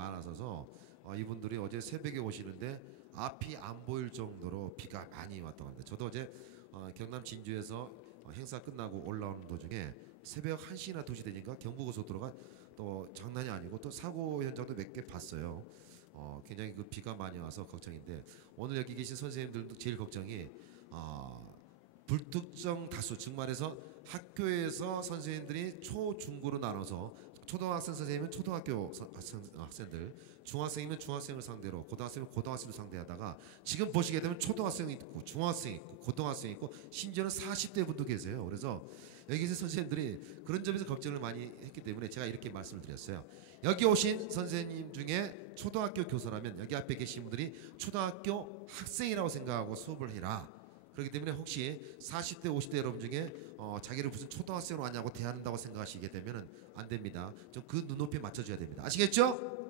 많아서서 이분들이 어제 새벽에 오시는데 앞이 안 보일 정도로 비가 많이 왔다고 합니다. 저도 어제 경남 진주에서 행사 끝나고 올라오는 도중에 새벽 1시나 2시 되니까 경부고속도로가 또 장난이 아니고 또 사고 현장도 몇 개 봤어요. 굉장히 그 비가 많이 와서 걱정인데, 오늘 여기 계신 선생님들도 제일 걱정이 불특정 다수, 즉 말해서 학교에서 선생님들이 초, 중고로 나눠서 초등학생 선생님은 초등학교 학생들, 중학생이면 중학생을 상대로, 고등학생이면 고등학생을 상대하다가 지금 보시게 되면 초등학생이 있고 중학생이 있고 고등학생이 있고 심지어는 40대 분도 계세요. 그래서 여기 계신 선생님들이 그런 점에서 걱정을 많이 했기 때문에 제가 이렇게 말씀을 드렸어요. 여기 오신 선생님 중에 초등학교 교사라면 여기 앞에 계신 분들이 초등학교 학생이라고 생각하고 수업을 해라. 그렇기 때문에 혹시 40대 50대 여러분 중에 자기를 무슨 초등학생으로 왔냐고 대한다고 생각하시게 되면 안 됩니다. 좀 그 눈높이에 맞춰줘야 됩니다. 아시겠죠?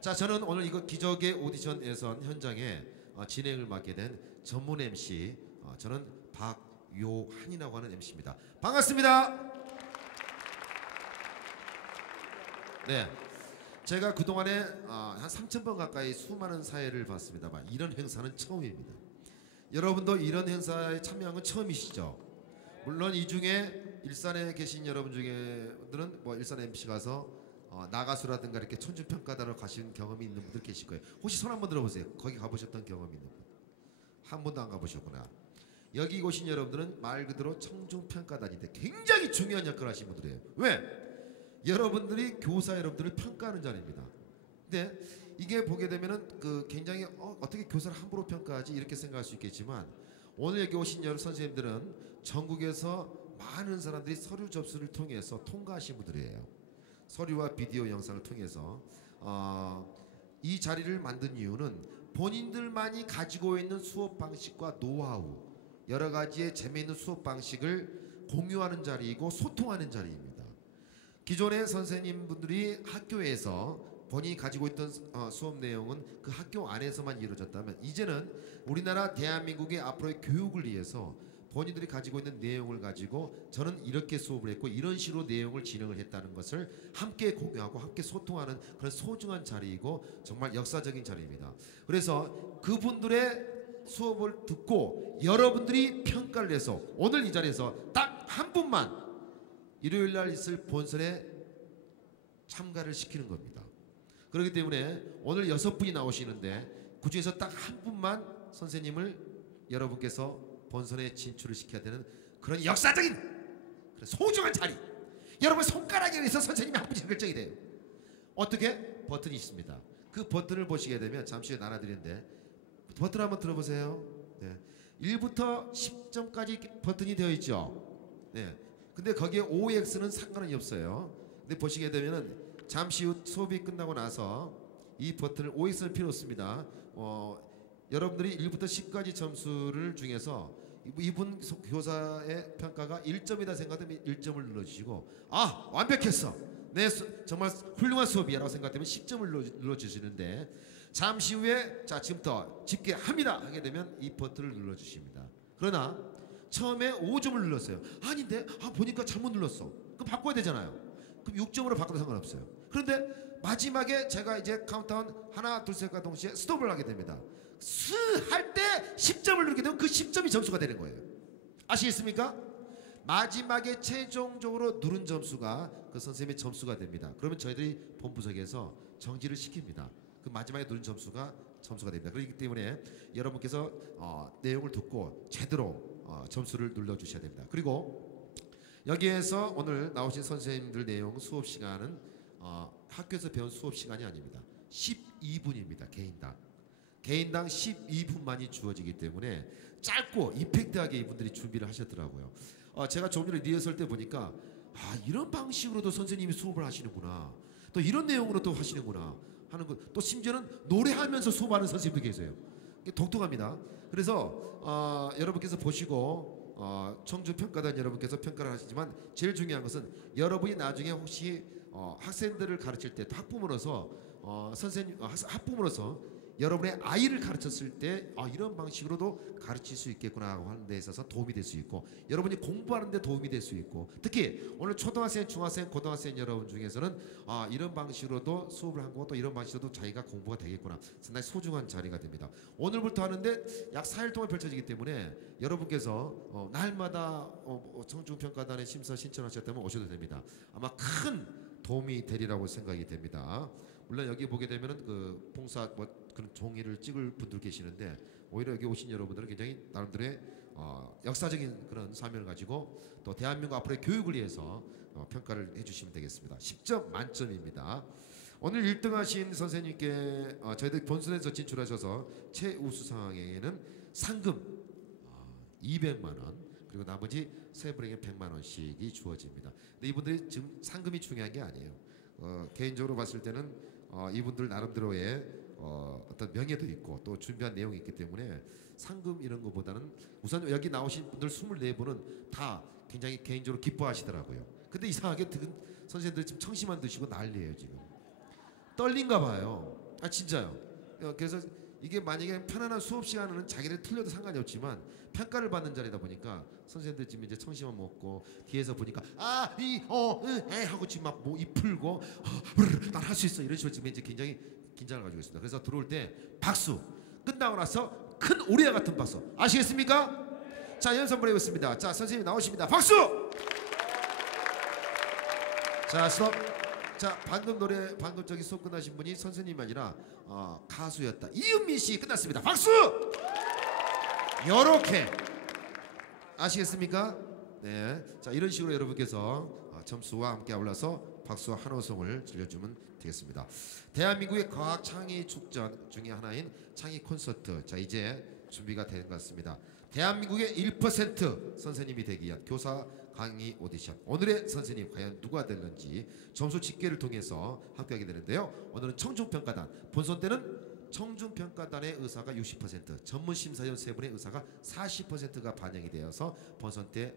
자, 저는 오늘 이거 기적의 오디션 예선 현장에 진행을 맡게 된 전문 MC, 저는 박요한이라고 하는 MC입니다. 반갑습니다. 네, 제가 그동안에 한 3,000번 가까이 수많은 사회를 봤습니다만 이런 행사는 처음입니다. 여러분도 이런 행사에 참여한 건 처음이시죠? 물론 이 중에 일산에 계신 여러분 중에들은 뭐 일산 MC 가서 나가수라든가 이렇게 천주평가단으로 가신 경험이 있는 분들 계실 거예요. 혹시 손 한번 들어보세요. 거기 가보셨던 경험이 있는 분. 한 번도 안 가보셨구나. 여기 오신 여러분들은 말 그대로 청중평가단인데 굉장히 중요한 역할을 하신 분들이에요. 왜? 여러분들이 교사 여러분들을 평가하는 자리입니다. 근데 이게 보게 되면은 굉장히 어떻게 교사를 함부로 평가하지 이렇게 생각할 수 있겠지만, 오늘 여기 오신 여러 선생님들은 전국에서 많은 사람들이 서류 접수를 통해서 통과하신 분들이에요. 서류와 비디오 영상을 통해서 이 자리를 만든 이유는 본인들만이 가지고 있는 수업 방식과 노하우, 여러 가지의 재미있는 수업 방식을 공유하는 자리이고 소통하는 자리입니다. 기존의 선생님분들이 학교에서 본인이 가지고 있던 수업 내용은 그 학교 안에서만 이루어졌다면, 이제는 우리나라 대한민국의 앞으로의 교육을 위해서 본인들이 가지고 있는 내용을 가지고 저는 이렇게 수업을 했고 이런 식으로 내용을 진행을 했다는 것을 함께 공유하고 함께 소통하는 그런 소중한 자리이고 정말 역사적인 자리입니다. 그래서 그분들의 수업을 듣고 여러분들이 평가를 해서 오늘 이 자리에서 딱 한 분만 일요일 날 있을 본선에 참가를 시키는 겁니다. 그렇기 때문에 오늘 6분이 나오시는데 그 중에서 딱 한 분만 선생님을 여러분께서 본선에 진출을 시켜야 되는 그런 역사적인 그런 소중한 자리, 여러분 손가락에 의해서 선생님이 한 분이 결정이 돼요. 어떻게? 버튼이 있습니다. 그 버튼을 보시게 되면 잠시 후에 나눠드리는데 버튼 한번 들어보세요. 네. 1부터 10점까지 버튼이 되어 있죠. 네. 근데 거기에 OX는 상관이 없어요. 근데 보시게 되면은 잠시 후 수업이 끝나고 나서 이 버튼을 OX는 필요 없습니다. 여러분들이 1부터 10까지 점수를 중에서 이분 교사의 평가가 1점이다 생각하면 1점을 눌러주시고, 아 완벽했어, 네 정말 훌륭한 수업이야 라고 생각되면 10점을 눌러주시는데, 잠시 후에 자 지금부터 집계합니다 하게 되면 이 버튼을 눌러주십니다. 그러나 처음에 5점을 눌렀어요. 아닌데 보니까 잘못 눌렀어. 그럼 바꿔야 되잖아요. 그럼 6점으로 바꿔도 상관없어요. 그런데 마지막에 제가 이제 카운트다운 하나 둘 셋과 동시에 스톱을 하게 됩니다. 스 할 때 10점을 누르게 되면 그 10점이 점수가 되는 거예요. 아시겠습니까? 마지막에 최종적으로 누른 점수가 그 선생님의 점수가 됩니다. 그러면 저희들이 본부석에서 정지를 시킵니다. 그 마지막에 누른 점수가 됩니다. 그렇기 때문에 여러분께서 내용을 듣고 제대로 점수를 눌러주셔야 됩니다. 그리고 여기에서 오늘 나오신 선생님들 내용 수업 시간은 학교에서 배운 수업 시간이 아닙니다. 12분입니다. 개인당 12분만이 주어지기 때문에 짧고 이펙트하게 이분들이 준비를 하셨더라고요. 제가 좀 전에 리허설 때 보니까 이런 방식으로도 선생님이 수업을 하시는구나, 또 이런 내용으로 또 하시는구나 하는 것, 또 심지어는 노래하면서 수업하는 선생님도 계세요. 독특합니다. 그래서 여러분께서 보시고 청주평가단 여러분께서 평가를 하시지만 제일 중요한 것은 여러분이 나중에 혹시 학생들을 가르칠 때 학부모로서 학부모로서 여러분의 아이를 가르쳤을 때 이런 방식으로도 가르칠 수 있겠구나 하는 데 있어서 도움이 될 수 있고, 여러분이 공부하는 데 도움이 될 수 있고, 특히 오늘 초등학생, 중학생, 고등학생 여러분 중에서는 이런 방식으로도 수업을 하고 또 이런 방식으로도 자기가 공부가 되겠구나, 상당히 소중한 자리가 됩니다. 오늘부터 하는데 약 4일 동안 펼쳐지기 때문에 여러분께서 날마다 청중평가단의 심사 신청하셨다면 오셔도 됩니다. 아마 큰 도움이 되리라고 생각이 됩니다. 물론 여기 보게 되면은 그 봉사 그런 종이를 찍을 분들 계시는데, 오히려 여기 오신 여러분들은 굉장히 나름대로의 역사적인 그런 사명을 가지고 또 대한민국 앞으로의 교육을 위해서 평가를 해주시면 되겠습니다. 10점 만점입니다. 오늘 1등 하신 선생님께 저희들 본선에서 진출하셔서 최우수상에는 상금 200만 원, 그리고 나머지 세 분에게 100만 원씩이 주어집니다. 근데 이분들이 지금 상금이 중요한 게 아니에요. 개인적으로 봤을 때는 이분들 나름대로의 어떤 명예도 있고 또 준비한 내용이 있기 때문에 상금 이런 것보다는 우선 여기 나오신 분들 24분은 다 굉장히 개인적으로 기뻐하시더라고요. 근데 이상하게 선생님들 지금 청심환 드시고 난리예요. 지금 떨린가 봐요. 진짜요. 그래서 이게 만약에 편안한 수업 시간에는 자기를 틀려도 상관이 없지만 평가를 받는 자리다 보니까 선생님들 지금 이제 청심환 먹고 뒤에서 보니까 하고 지금 막 뭐 입 풀고 난 할 수 있어 이런 식으로 지금 이제 굉장히 긴장을 가지고 있습니다. 그래서 들어올 때 박수, 끝나고 나서 큰 오리야 같은 박수, 아시겠습니까? 자, 연습 한번 해보겠습니다. 자, 선생님 나오십니다. 박수! 자, 스톱. 자, 방금 저기 수업 끝나신 분이 선생님이 아니라 가수였다. 이은미 씨 끝났습니다. 박수! 요렇게 아시겠습니까? 네. 자, 이런 식으로 여러분께서 점수와 함께 올라서 박수와 환호성을 들려주면 되겠습니다. 대한민국의 과학 창의 축전 중에 하나인 창의 콘서트. 자, 이제 준비가 된 것 같습니다. 대한민국의 1% 선생님이 되기 위한 교사 강의 오디션. 오늘의 선생님 과연 누가 될는지 점수 집계를 통해서 합격하게 되는데요. 오늘은 청중평가단, 본선 때는 청중평가단의 의사가 60%, 전문심사위원 3분의 의사가 40%가 반영이 되어서 본선 때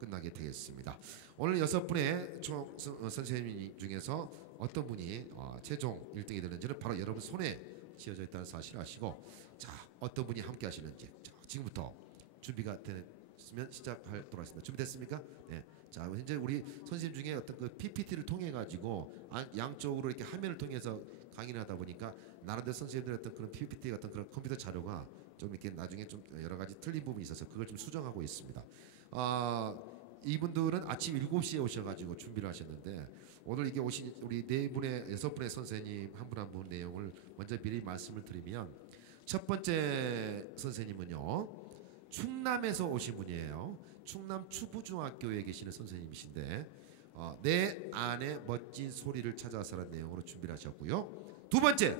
끝나게 되겠습니다. 오늘 6분의 선생님 중에서 어떤 분이 최종 1등이 되는지는 바로 여러분 손에 쥐어져 있다는 사실을 아시고, 자, 어떤 분이 함께 하시는지 자, 지금부터 준비가 됐으면 시작하도록 하겠습니다. 준비됐습니까? 네. 자, 현재 우리 선생님 중에 어떤 그 PPT를 통해 가지고 양쪽으로 이렇게 화면을 통해서 강의를 하다 보니까 나름대로 선생님들의 어떤 그런 PPT 같은 그런 컴퓨터 자료가 좀 이렇게 나중에 좀 여러 가지 틀린 부분이 있어서 그걸 좀 수정하고 있습니다. 이분들은 아침 7시에 오셔가지고 준비를 하셨는데, 오늘 이게 오신 우리 6분의 선생님 한 분 한 분 내용을 먼저 미리 말씀을 드리면, 첫 번째 선생님은요, 충남에서 오신 분이에요. 충남 추부중학교에 계시는 선생님이신데, 내 안의 멋진 소리를 찾아서라는 내용으로 준비를 하셨고요. 두 번째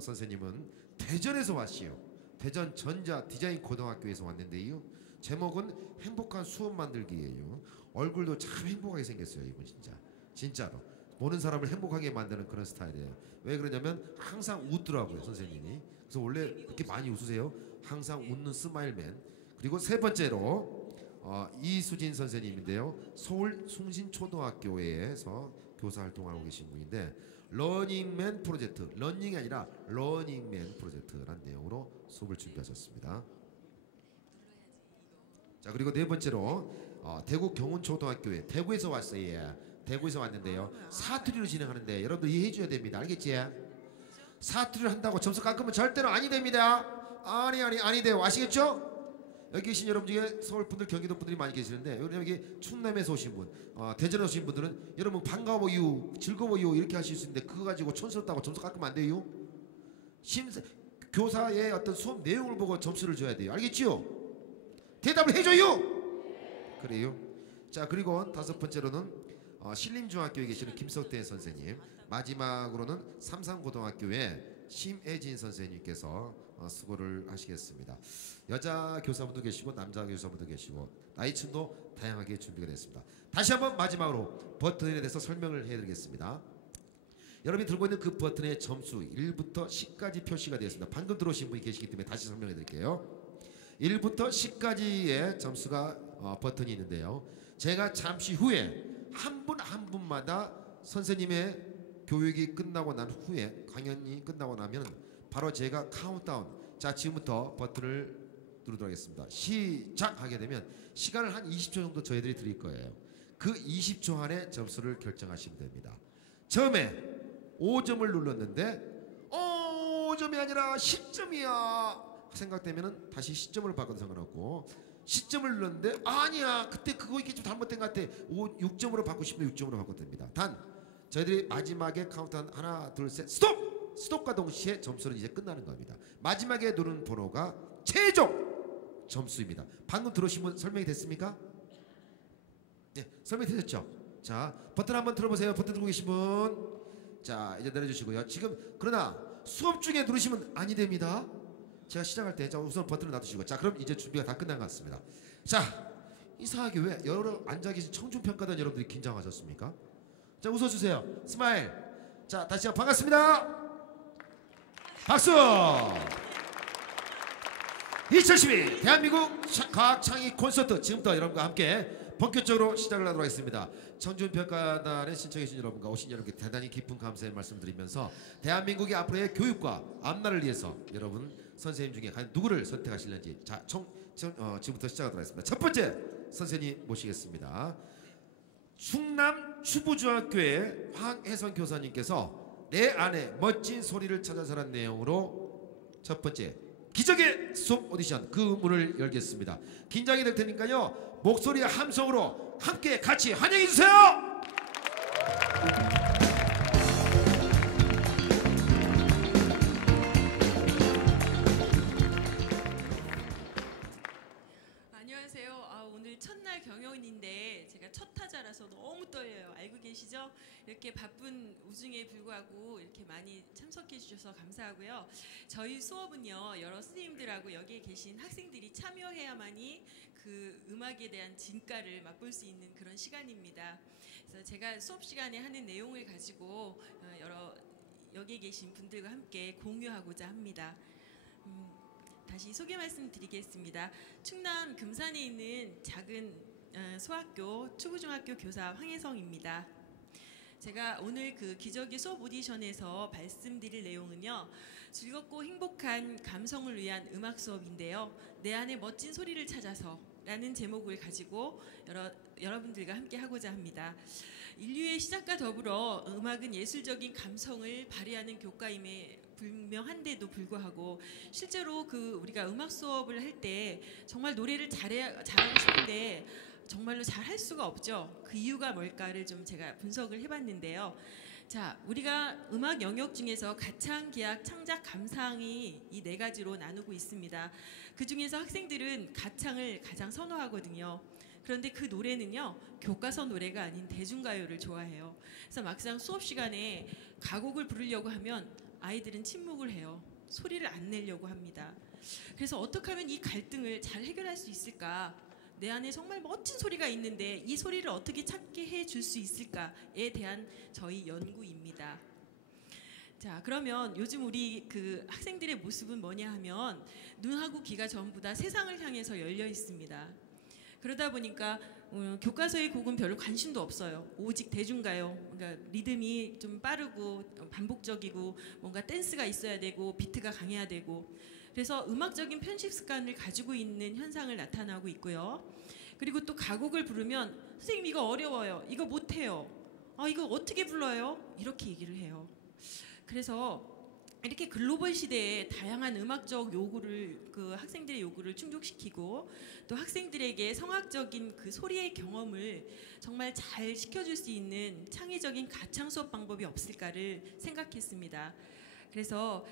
선생님은 대전에서 왔시요. 대전 전자 디자인 고등학교에서 왔는데요. 제목은 행복한 수업 만들기예요. 얼굴도 참 행복하게 생겼어요. 이분 진짜로 보는 사람을 행복하게 만드는 그런 스타일이에요. 왜 그러냐면 항상 웃더라고요, 선생님이. 그래서 원래 그렇게 많이 웃으세요. 항상 웃는 스마일맨. 그리고 세 번째로 이수진 선생님인데요. 서울 숭신초등학교에서 교사 활동하고 계신 분인데, 러닝맨 프로젝트, 러닝이 아니라 러닝맨 프로젝트라는 내용으로 수업을 준비하셨습니다. 자, 그리고 네 번째로 대구 경운초등학교에 대구에서 왔어요. 예. 대구에서 왔는데요. 사투리로 진행하는데 여러분들 이해해 줘야 됩니다. 알겠지? 사투리를 한다고 점수 깎으면 절대로 아니 됩니다. 아니 돼요. 아시겠죠? 여기 계신 여러분 중에 서울 분들, 경기도 분들이 많이 계시는데, 여기 충남에서 오신 분, 대전에 오신 분들은 여러분 반가워요, 즐거워요 이렇게 하실 수 있는데, 그거 가지고 촌스럽다고 점수 깎으면 안 돼요. 교사의 어떤 수업 내용을 보고 점수를 줘야 돼요. 알겠지요? 대답을 해줘요. 그래요. 자, 그리고 다섯 번째로는 신림중학교에 계시는 김석태 선생님, 마지막으로는 삼산고등학교의 심혜진 선생님께서 수고를 하시겠습니다. 여자 교사분도 계시고 남자 교사분도 계시고 나이층도 다양하게 준비가 됐습니다. 다시 한번 마지막으로 버튼에 대해서 설명을 해드리겠습니다. 여러분이 들고 있는 그 버튼의 점수 1부터 10까지 표시가 되었습니다. 방금 들어오신 분이 계시기 때문에 다시 설명해 드릴게요. 1부터 10까지의 점수가 버튼이 있는데요. 제가 잠시 후에 한 분 한 분마다 선생님의 교육이 끝나고 난 후에, 강연이 끝나고 나면 바로 제가 카운트다운. 자, 지금부터 버튼을 누르도록 하겠습니다. 시작하게 되면 시간을 한 20초 정도 저희들이 드릴 거예요. 그 20초 안에 점수를 결정하시면 됩니다. 처음에 5점을 눌렀는데 5점이 아니라 10점이야 생각되면은 다시 시점을 바꿔도 상관없고, 시점을 눌렀는데 아니야 그때 그거 이게 좀 잘못된 것 같아 6점으로 바꾸고 싶으면 6점으로 바꿔도 됩니다. 단 저희들이 마지막에 카운트한 하나 둘 셋 스톱! 스톱과 동시에 점수는 이제 끝나는 겁니다. 마지막에 누른 번호가 최종 점수입니다. 방금 들으신 분 설명이 됐습니까? 네, 설명이 되셨죠? 자, 버튼 한번 들어보세요. 버튼 들고 계신 분. 자, 이제 내려주시고요. 지금 그러나 수업 중에 누르시면 아니 됩니다. 제가 시작할 때 자, 우선 버튼을 놔두시고, 자, 그럼 이제 준비가 다 끝난 것 같습니다. 자, 이상하게 왜 여러 앉아 계신 청중평가단 여러분들이 긴장하셨습니까? 자, 웃어주세요. 스마일. 자, 다시 한번 반갑습니다. 박수. 2012 대한민국 과학창의 콘서트 지금부터 여러분과 함께 본격적으로 시작을 하도록 하겠습니다. 청중평가단에 신청해 주신 여러분과 오신 여러분께 대단히 깊은 감사의 말씀드리면서 대한민국의 앞으로의 교육과 앞날을 위해서 여러분 선생님 중에 과연 누구를 선택하실는지, 자, 지금부터 시작하도록 하겠습니다. 첫 번째 선생님 모시겠습니다. 충남 추부중학교의 황혜선 교사님께서 내 안에 멋진 소리를 찾아서라는 내용으로 첫 번째 기적의 수업 오디션 그 문을 열겠습니다. 긴장이 될 테니까요, 목소리의 함성으로 함께 같이 환영해 주세요. 안녕하세요. 오늘 첫날 경연인데 제가 첫 타자라서 너무 떨려요. 알고 계시죠? 이렇게 바쁜 우중에 불구하고 이렇게 많이 참석해 주셔서 감사하고요. 저희 수업은요, 여러 선생님들하고 여기에 계신 학생들이 참여해야만이 그 음악에 대한 진가를 맛볼 수 있는 그런 시간입니다. 그래서 제가 수업 시간에 하는 내용을 가지고 여러 여기에 계신 분들과 함께 공유하고자 합니다. 다시 소개 말씀드리겠습니다. 충남 금산에 있는 작은 소학교 추구중학교 교사 황혜성입니다. 제가 오늘 그 기적의 수업 오디션에서 말씀드릴 내용은요, 즐겁고 행복한 감성을 위한 음악 수업인데요, 내 안에 멋진 소리를 찾아서 라는 제목을 가지고 여러분들과 함께 하고자 합니다. 인류의 시작과 더불어 음악은 예술적인 감성을 발휘하는 교과임에 분명한데도 불구하고 실제로 우리가 음악 수업을 할 때 정말 노래를 잘하고 싶은데 정말로 잘할 수가 없죠. 그 이유가 뭘까를 좀 제가 분석을 해봤는데요. 자, 우리가 음악 영역 중에서 가창, 기악, 창작, 감상이 이 네 가지로 나누고 있습니다. 그 중에서 학생들은 가창을 가장 선호하거든요. 그런데 그 노래는요, 교과서 노래가 아닌 대중가요를 좋아해요. 그래서 막상 수업 시간에 가곡을 부르려고 하면 아이들은 침묵을 해요. 소리를 안 내려고 합니다. 그래서 어떻게 하면 이 갈등을 잘 해결할 수 있을까? 내 안에 정말 멋진 소리가 있는데 이 소리를 어떻게 찾게 해줄 수 있을까에 대한 저희 연구입니다. 자, 그러면 요즘 우리 그 학생들의 모습은 뭐냐 하면 눈하고 귀가 전부 다 세상을 향해서 열려 있습니다. 그러다 보니까 교과서의 곡은 별로 관심도 없어요. 오직 대중가요. 그러니까 리듬이 좀 빠르고 반복적이고 뭔가 댄스가 있어야 되고 비트가 강해야 되고, 그래서 음악적인 편식 습관을 가지고 있는 현상을 나타나고 있고요. 그리고 또 가곡을 부르면 선생님 이거 어려워요. 이거 못해요. 이거 어떻게 불러요? 이렇게 얘기를 해요. 그래서 이렇게 글로벌 시대에 다양한 음악적 요구를 학생들의 요구를 충족시키고 또 학생들에게 성악적인 그 소리의 경험을 정말 잘 시켜줄 수 있는 창의적인 가창 수업 방법이 없을까를 생각했습니다. 그래서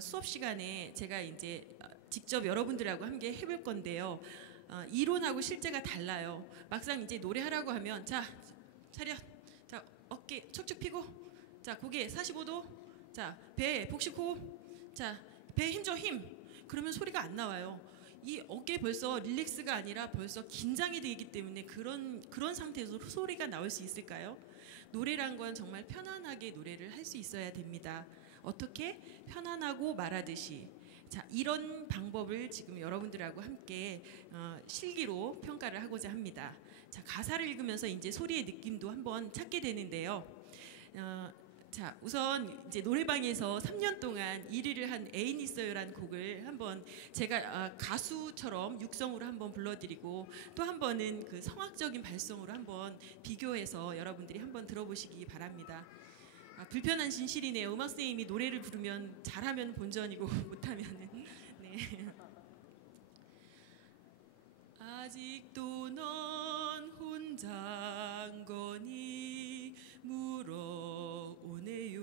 수업 시간에 제가 이제 직접 여러분들하고 함께 해볼 건데요. 이론하고 실제가 달라요. 막상 이제 노래하라고 하면 자, 차렷, 자, 어깨 척척 펴고, 자, 고개 45도, 자, 배 복식 호흡, 자, 배 힘줘 힘. 그러면 소리가 안 나와요. 이 어깨 벌써 릴렉스가 아니라 벌써 긴장이 되기 때문에 그런 상태에서 소리가 나올 수 있을까요? 노래란 건 정말 편안하게 노래를 할 수 있어야 됩니다. 어떻게? 편안하고 말하듯이. 자, 이런 방법을 지금 여러분들하고 함께 실기로 평가를 하고자 합니다. 자, 가사를 읽으면서 이제 소리의 느낌도 한번 찾게 되는데요. 자, 우선 이제 노래방에서 3년 동안 1위를 한 애인 있어요라는 곡을 한번 제가 가수처럼 육성으로 한번 불러드리고 또 한 번은 그 성악적인 발성으로 한번 비교해서 여러분들이 한번 들어보시기 바랍니다. 불편한 진실이네요. 음악 선생님이 노래를 부르면 잘하면 본전이고 못하면은 네. 아직도 넌 혼자인 거니 물어오네요.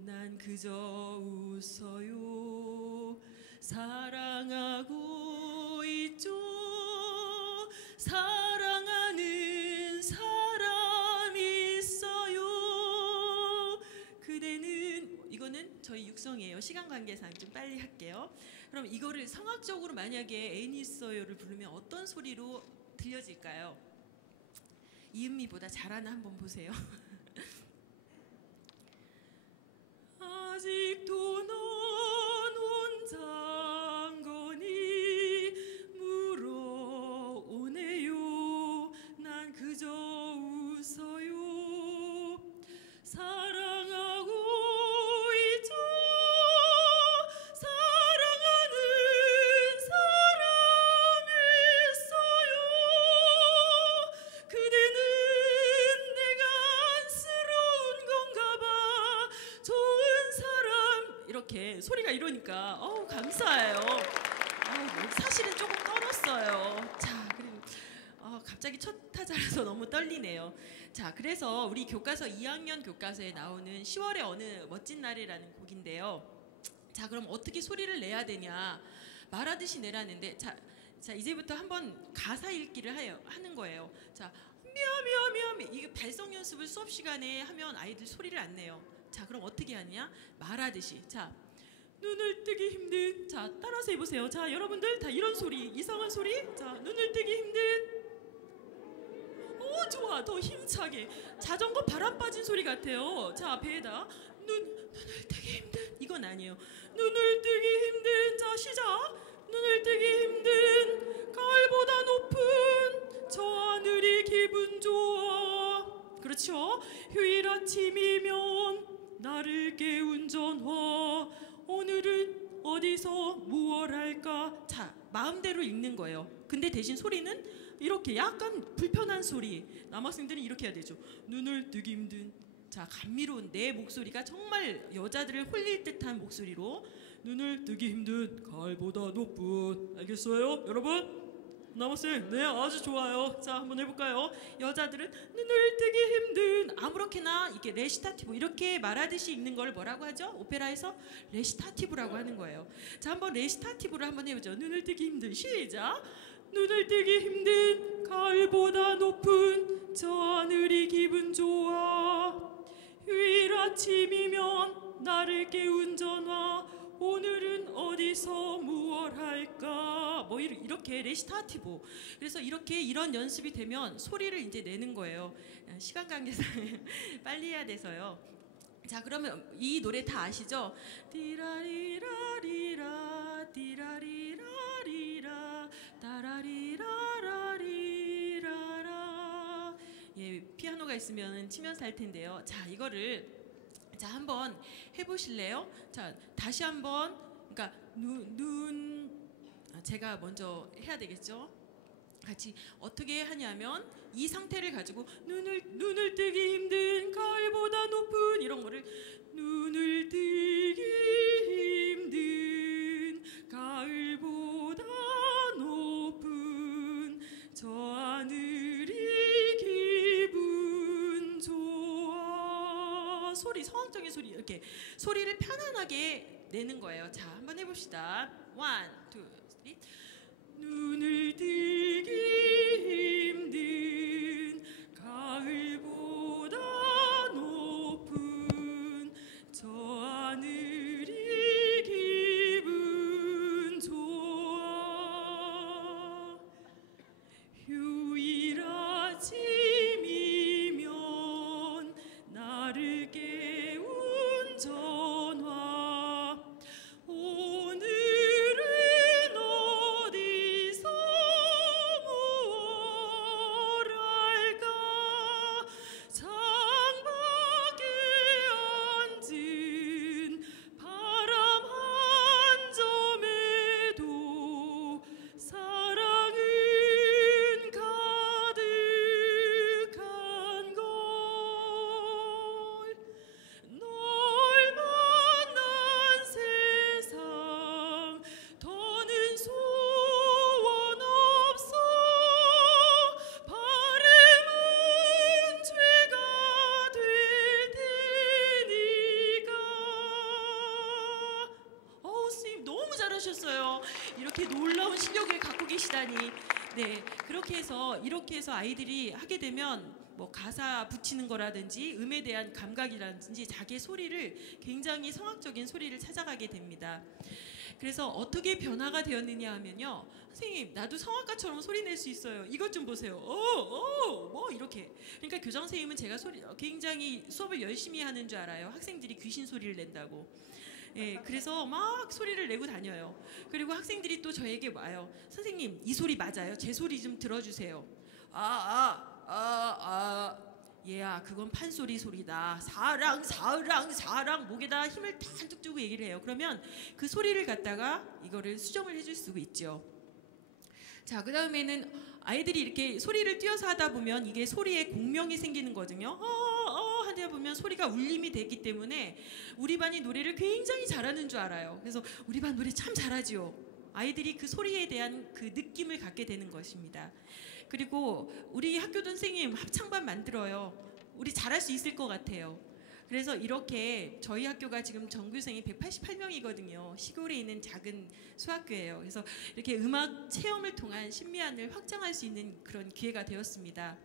난 그저 웃어요. 사랑하고 있죠. 사랑하는 사람 있어요. 그대는 이거는 저희 육성이에요. 시간 관계상 좀 빨리 할게요. 그럼 이거를 성악적으로 만약에 애인 있어요를 부르면 어떤 소리로 들려질까요? 이은미보다 잘하나 한번 보세요. 아직도 넌 혼자인 거니 물어오네요. 난 그저 웃어요. 사랑하고 있죠. 사랑하는 사람 있어요. 그대는 내가 안쓰러운 건가 봐. 좋은 사람. 이렇게 소리가 이러니까 감사해요. 사실은 조금 떨었어요. 자, 그리고 갑자기 첫 타자라서 너무 떨리네요. 자, 그래서 우리 교과서 2학년 교과서에 나오는 10월의 어느 멋진 날이라는 곡인데요. 자, 그럼 어떻게 소리를 내야 되냐? 말하듯이 내라는데 자 이제부터 한번 가사 읽기를 하는 거예요. 자, 미야미야미야 이게 발성 연습을 수업 시간에 하면 아이들 소리를 안 내요. 자, 그럼 어떻게 하냐? 말하듯이. 자, 눈을 뜨기 힘든. 자, 따라서 해보세요. 자, 여러분들 다 이런 소리, 이상한 소리. 자, 눈을 뜨기 힘든. 오, 좋아. 더 힘차게. 자전거 바람 빠진 소리 같아요. 자, 배에다 눈을 뜨기 힘든. 이건 아니에요. 눈을 뜨기 힘든. 자, 시작. 눈을 뜨기 힘든. 가을보다 높은 저 하늘이 기분 좋아. 그렇죠? 휴일 아침이면 나를 깨운 전화. 오늘은 어디서 무얼 할까? 자, 마음대로 읽는 거예요. 근데 대신 소리는 이렇게 약간 불편한 소리. 남학생들은 이렇게 해야 되죠. 눈을 뜨기 힘든. 자, 감미로운 내 목소리가 정말 여자들을 홀릴 듯한 목소리로 눈을 뜨기 힘든 가을보다 높은. 알겠어요, 여러분? 남학생, 네, 아주 좋아요. 자, 한번 해볼까요? 여자들은 눈을 뜨기 힘든. 아무렇게나 이렇게 레시타티브 이렇게 말하듯이 읽는 걸 뭐라고 하죠? 오페라에서 레시타티브라고 하는 거예요. 자, 한번 레시타티브를 한번 해보죠. 눈을 뜨기 힘든. 시작. 눈을 뜨기 힘든 가을보다 높은 저 하늘이 기분 좋아. 휴일 아침이면 나를 깨운 전화. 오늘은 어디서 무얼 할까? 뭐 이렇게 레시타티브. 그래서 이렇게 이런 연습이 되면 소리를 이제 내는 거예요. 시간 관계상 빨리 해야 돼서요. 자, 그러면 이 노래 다 아시죠? 띠라리라리라 띠라리라리라 따라리라라리라라. 예, 피아노가 있으면 치면서 할 텐데요. 자, 이거를 자, 한번 해보실래요? 자, 다시 한번. 그러니까 제가 먼저 해야 되겠죠? 같이 어떻게 하냐면 이 상태를 가지고 눈을 뜨기 힘든 가을보다 높은 이런 거를 눈을 뜨기 힘든 가을보다 높은 저 하늘이 기분 좋아. 소리, 성악적인 소리, 이렇게 소리를 편안하게 내는 거예요. 자, 한번 해봅시다. 1, 2, 3. 눈을 뜨기 힘든 가을보다 높은 저 하늘이 기분 좋아. 휴일 아침이면 나를 깨운 전화. 오늘은 어디서 뭘 할까? 대단하셨어요. 이렇게 놀라운 실력을 갖고 계시다니. 네, 이렇게 해서 아이들이 하게 되면 뭐 가사 붙이는 거라든지 음에 대한 감각이라든지 자기의 소리를 굉장히 성악적인 소리를 찾아가게 됩니다. 그래서 어떻게 변화가 되었느냐 하면요. 선생님, 나도 성악가처럼 소리 낼 수 있어요. 이것 좀 보세요. 뭐 이렇게. 그러니까 교장 선생님은 제가 굉장히 수업을 열심히 하는 줄 알아요. 학생들이 귀신 소리를 낸다고. 예, 그래서 막 소리를 내고 다녀요. 그리고 학생들이 또 저에게 와요. 선생님, 이 소리 맞아요? 제 소리 좀 들어주세요. 얘야, 그건 판소리 소리다. 사랑 목에다 힘을 단tuk 주고 얘기를 해요. 그러면 그 소리를 갖다가 이거를 수정을 해줄 수 있죠. 자, 그 다음에는 아이들이 이렇게 소리를 띄어서 하다 보면 이게 소리에 공명이 생기는 거거든요. 하다 보면 소리가 울림이 되기 때문에 우리 반이 노래를 굉장히 잘하는 줄 알아요. 그래서 우리 반 노래 참 잘하지요. 아이들이 그 소리에 대한 그 느낌을 갖게 되는 것입니다. 그리고 우리 학교도 선생님 합창반 만들어요. 우리 잘할 수 있을 것 같아요. 그래서 이렇게 저희 학교가 지금 전교생이 188명이거든요. 시골에 있는 작은 수학교예요. 그래서 이렇게 음악 체험을 통한 심미안을 확장할 수 있는 그런 기회가 되었습니다.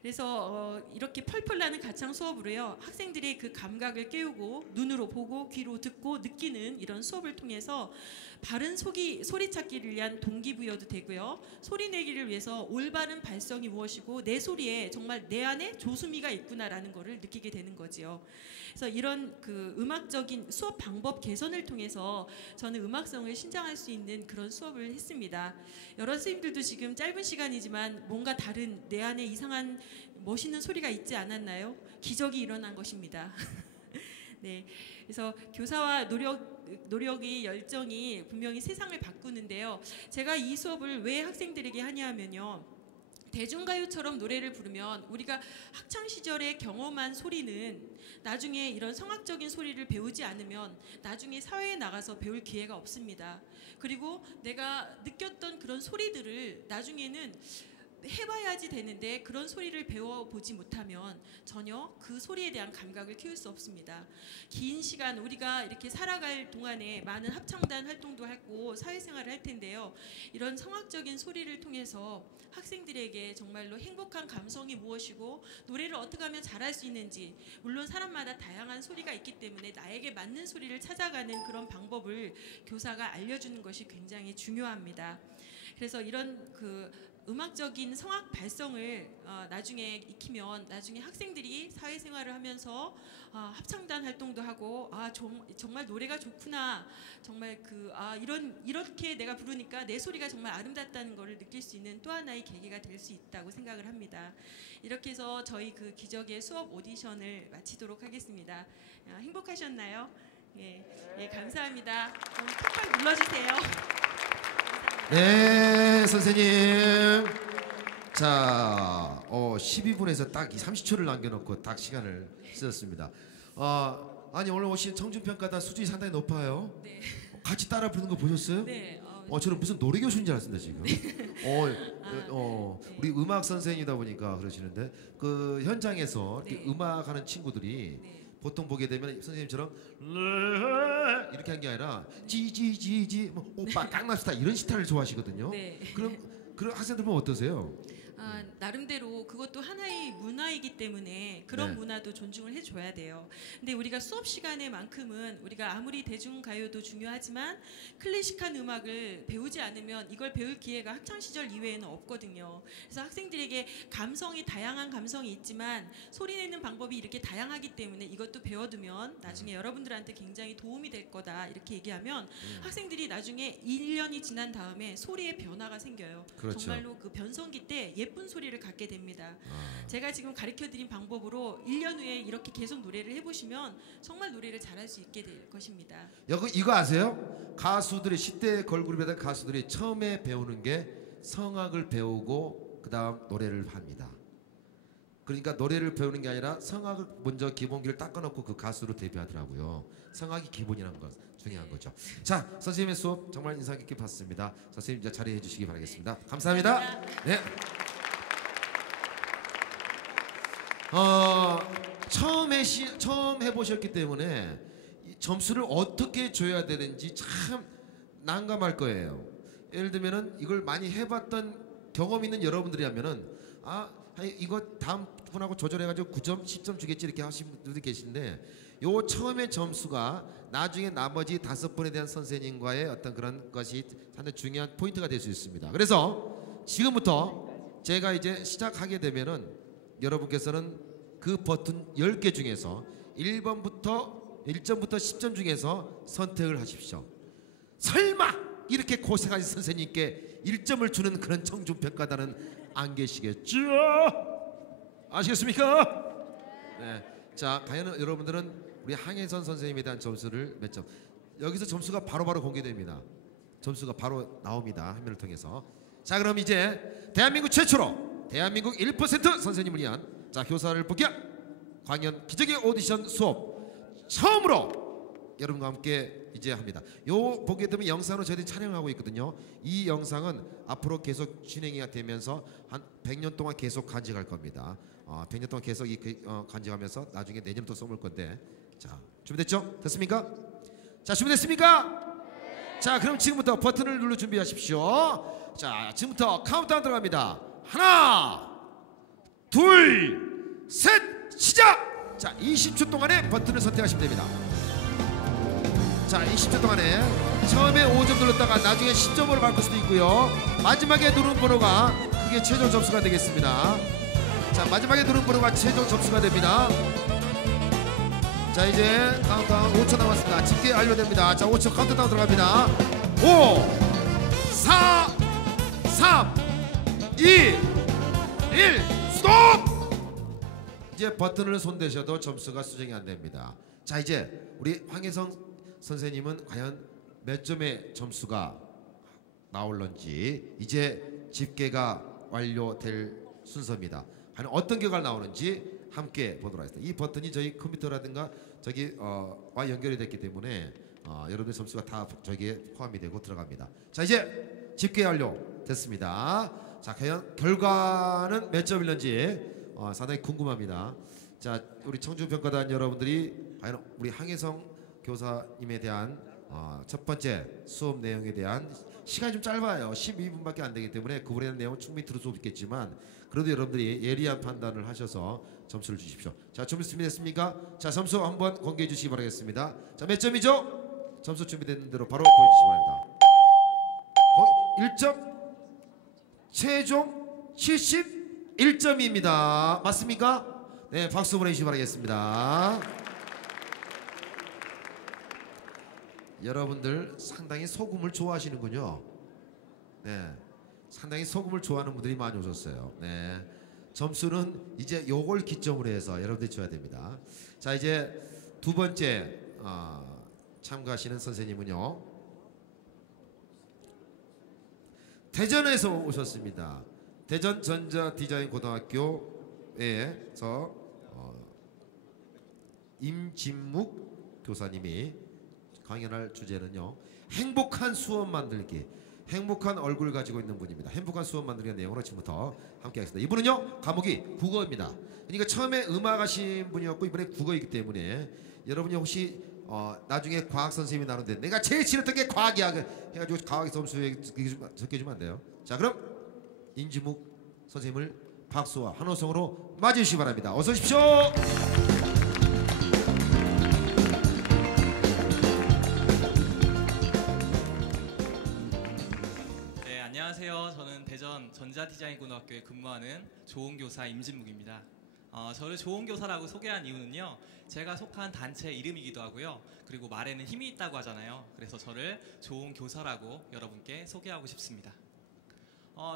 그래서 이렇게 펄펄 나는 가창 수업으로요. 학생들의 그 감각을 깨우고 눈으로 보고 귀로 듣고 느끼는 이런 수업을 통해서 바른 소리 찾기를 위한 동기부여도 되고요. 소리 내기를 위해서 올바른 발성이 무엇이고 내 소리에 정말 내 안에 조수미가 있구나라는 것을 느끼게 되는 거지요. 그래서 이런 그 음악적인 수업 방법 개선을 통해서 저는 음악성을 신장할 수 있는 그런 수업을 했습니다. 여러 선생님들도 지금 짧은 시간이지만 뭔가 다른 내 안에 이상한 멋있는 소리가 있지 않았나요? 기적이 일어난 것입니다. 네, 그래서 교사와 노력이 열정이 분명히 세상을 바꾸는데요. 제가 이 수업을 왜 학생들에게 하냐면요. 대중가요처럼 노래를 부르면 우리가 학창시절에 경험한 소리는 나중에 이런 성악적인 소리를 배우지 않으면 나중에 사회에 나가서 배울 기회가 없습니다. 그리고 내가 느꼈던 그런 소리들을 나중에는 해봐야지 되는데 그런 소리를 배워보지 못하면 전혀 그 소리에 대한 감각을 키울 수 없습니다. 긴 시간 우리가 이렇게 살아갈 동안에 많은 합창단 활동도 하고 사회생활을 할 텐데요. 이런 성악적인 소리를 통해서 학생들에게 정말로 행복한 감성이 무엇이고 노래를 어떻게 하면 잘할 수 있는지, 물론 사람마다 다양한 소리가 있기 때문에 나에게 맞는 소리를 찾아가는 그런 방법을 교사가 알려주는 것이 굉장히 중요합니다. 그래서 이런 그 음악적인 성악 발성을 나중에 익히면 나중에 학생들이 사회생활을 하면서 합창단 활동도 하고 정말 노래가 좋구나, 정말 이렇게 내가 부르니까 내 소리가 정말 아름답다는 것을 느낄 수 있는 또 하나의 계기가 될 수 있다고 생각을 합니다. 이렇게 해서 저희 그 기적의 수업 오디션을 마치도록 하겠습니다. 행복하셨나요? 예, 감사합니다. 팍팍 눌러주세요. 네, 선생님. 자, 12분에서 딱 30초를 남겨놓고 딱 시간을 쓰셨습니다. 아니 오늘 오신 청중평가단 수준이 상당히 높아요. 네. 같이 따라 부르는 거 보셨어요? 네. 저는 무슨 노래 교수인 줄 알았습니다 지금. 네. 우리 음악 선생이다 보니까 그러시는데 그 현장에서 네. 이렇게 음악하는 친구들이 네. 보통 보게 되면 선생님처럼 이렇게 한 게 아니라 지지지지 뭐 오빠 강남스타일 이런 스타일을 좋아하시거든요. 네. 그럼 그런 학생들 보면 어떠세요? 나름대로 그것도 하나의 문화이기 때문에 그런 네. 문화도 존중을 해줘야 돼요. 근데 우리가 수업 시간에만큼은 우리가 아무리 대중가요도 중요하지만 클래식한 음악을 배우지 않으면 이걸 배울 기회가 학창시절 이외에는 없거든요. 그래서 학생들에게 다양한 감성이 있지만 소리내는 방법이 이렇게 다양하기 때문에 이것도 배워두면 나중에 여러분들한테 굉장히 도움이 될 거다 이렇게 얘기하면 학생들이 나중에 1년이 지난 다음에 소리에 변화가 생겨요. 그렇죠. 정말로 그 변성기 때 예쁜 소리를 갖게 됩니다. 제가 지금 가르쳐드린 방법으로 1년 후에 이렇게 계속 노래를 해보시면 정말 노래를 잘할 수 있게 될 것입니다. 이거 아세요? 가수들이 10대 걸그룹에다 가수들이 처음에 배우는 게 성악을 배우고 그 다음 노래를 합니다. 그러니까 노래를 배우는 게 아니라 성악을 먼저 기본기를 닦아놓고 그 가수로 데뷔하더라고요. 성악이 기본이라는 것 중요한 거죠. 자, 선생님의 수업 정말 인상 깊게 봤습니다. 선생님 이제 자리해 주시기 바라겠습니다. 감사합니다. 네. 처음 해보셨기 때문에 이 점수를 어떻게 줘야 되는지 참 난감할 거예요. 예를 들면은 이걸 많이 해봤던 경험 있는 여러분들이라면은 이거 다음 분하고 조절해가지고 9점, 10점 주겠지 이렇게 하시는 분들도 계신데 요 처음에 점수가 나중에 나머지 5분에 대한 선생님과의 어떤 그런 것이 상당히 중요한 포인트가 될 수 있습니다. 그래서 지금부터 제가 이제 시작하게 되면은 여러분께서는 그 버튼 10개 중에서 1점부터 10점 중에서 선택을 하십시오. 설마 이렇게 고생하신 선생님께 1점을 주는 그런 청중평가단은 안 계시겠죠? 아시겠습니까? 네. 자, 과연 여러분들은 우리 항해선 선생님에 대한 점수를 몇 점? 여기서 점수가 바로바로 공개됩니다. 점수가 바로 나옵니다. 화면을 통해서. 자, 그럼 이제 대한민국 최초로 대한민국 1% 선생님을 위한 자 교사를 뽑기야 광연 기적의 오디션 수업 처음으로 여러분과 함께 이제 합니다. 요 보게 되면 영상으로 저희들이 촬영하고 있거든요. 이 영상은 앞으로 계속 진행이 되면서 한 100년 동안 계속 간직할 겁니다. 100년 동안 계속 간직하면서 나중에 내년부터 써볼 건데 자 준비됐죠? 됐습니까? 자 준비됐습니까? 자 그럼 지금부터 버튼을 눌러 준비하십시오. 자 지금부터 카운트다운 들어갑니다. 하나 둘 셋 시작! 자 20초 동안에 버튼을 선택하시면 됩니다. 자 20초 동안에 처음에 5점 눌렀다가 나중에 10점으로 바꿀 수도 있고요. 마지막에 누른 번호가 그게 최종 점수가 되겠습니다. 자 마지막에 누른 번호가 최종 점수가 됩니다. 자 이제 카운트다운 5초 남았습니다. 집계 완료됩니다. 자 5초 카운트다운 들어갑니다. 5 4 3 2 1 스톱! 이제 버튼을 손대셔도 점수가 수정이 안 됩니다. 자 이제 우리 황혜성 선생님은 과연 몇 점의 점수가 나올런지 이제 집계가 완료될 순서입니다. 과연 어떤 결과가 나오는지 함께 보도록 하겠습니다. 이 버튼이 저희 컴퓨터라든가 와 연결이 됐기 때문에 여러분의 점수가 다 저기에 포함이 되고 들어갑니다. 자 이제 집계 완료됐습니다. 자 과연 결과는 몇 점일런지 상당히 궁금합니다. 자 우리 청중평가단 여러분들이 과연 우리 항혜성 교사님에 대한 첫 번째 수업 내용에 대한 시간이 좀 짧아요. 12분밖에 안 되기 때문에 그분에 대한 내용은 충분히 들을 수 없겠지만 그래도 여러분들이 예리한 판단을 하셔서 점수를 주십시오. 자 점수 준비됐습니까? 자 점수 한번 공개해 주시기 바라겠습니다. 자 몇 점이죠? 점수 준비된 대로 바로 보여주시기 바랍니다. 1점 최종 71점입니다. 맞습니까? 네 박수 보내주시기 바라겠습니다. 여러분들 상당히 소금을 좋아하시는군요. 네, 상당히 소금을 좋아하는 분들이 많이 오셨어요. 네, 점수는 이제 요걸 기점으로 해서 여러분들이 줘야 됩니다. 자 이제 두 번째 참가하시는 선생님은요 대전에서 오셨습니다. 대전 전자디자인고등학교에서 임진묵 교사님이 강연할 주제는요 행복한 수업 만들기, 행복한 얼굴 가지고 있는 분입니다. 행복한 수업 만들기 내용으로 지금부터 함께 하겠습니다. 이분은요 과목이 국어입니다. 그러니까 처음에 음악 하신 분이었고 이번에 국어이기 때문에 여러분이 혹시 나중에 과학 선생님이 나오는데 내가 제일 싫었던 게 과학이야 해가지고 과학 점수에 적혀주면 안 돼요. 자 그럼 임진묵 선생님을 박수와 환호성으로 맞이해주시기 바랍니다. 어서 오십시오. 안녕하세요. 저는 대전 전자디자인고등학교에 근무하는 조은교사 임진묵입니다. 저를 조은교사라고 소개한 이유는요. 제가 속한 단체 이름이기도 하고요. 그리고 말에는 힘이 있다고 하잖아요. 그래서 저를 조은교사라고 여러분께 소개하고 싶습니다.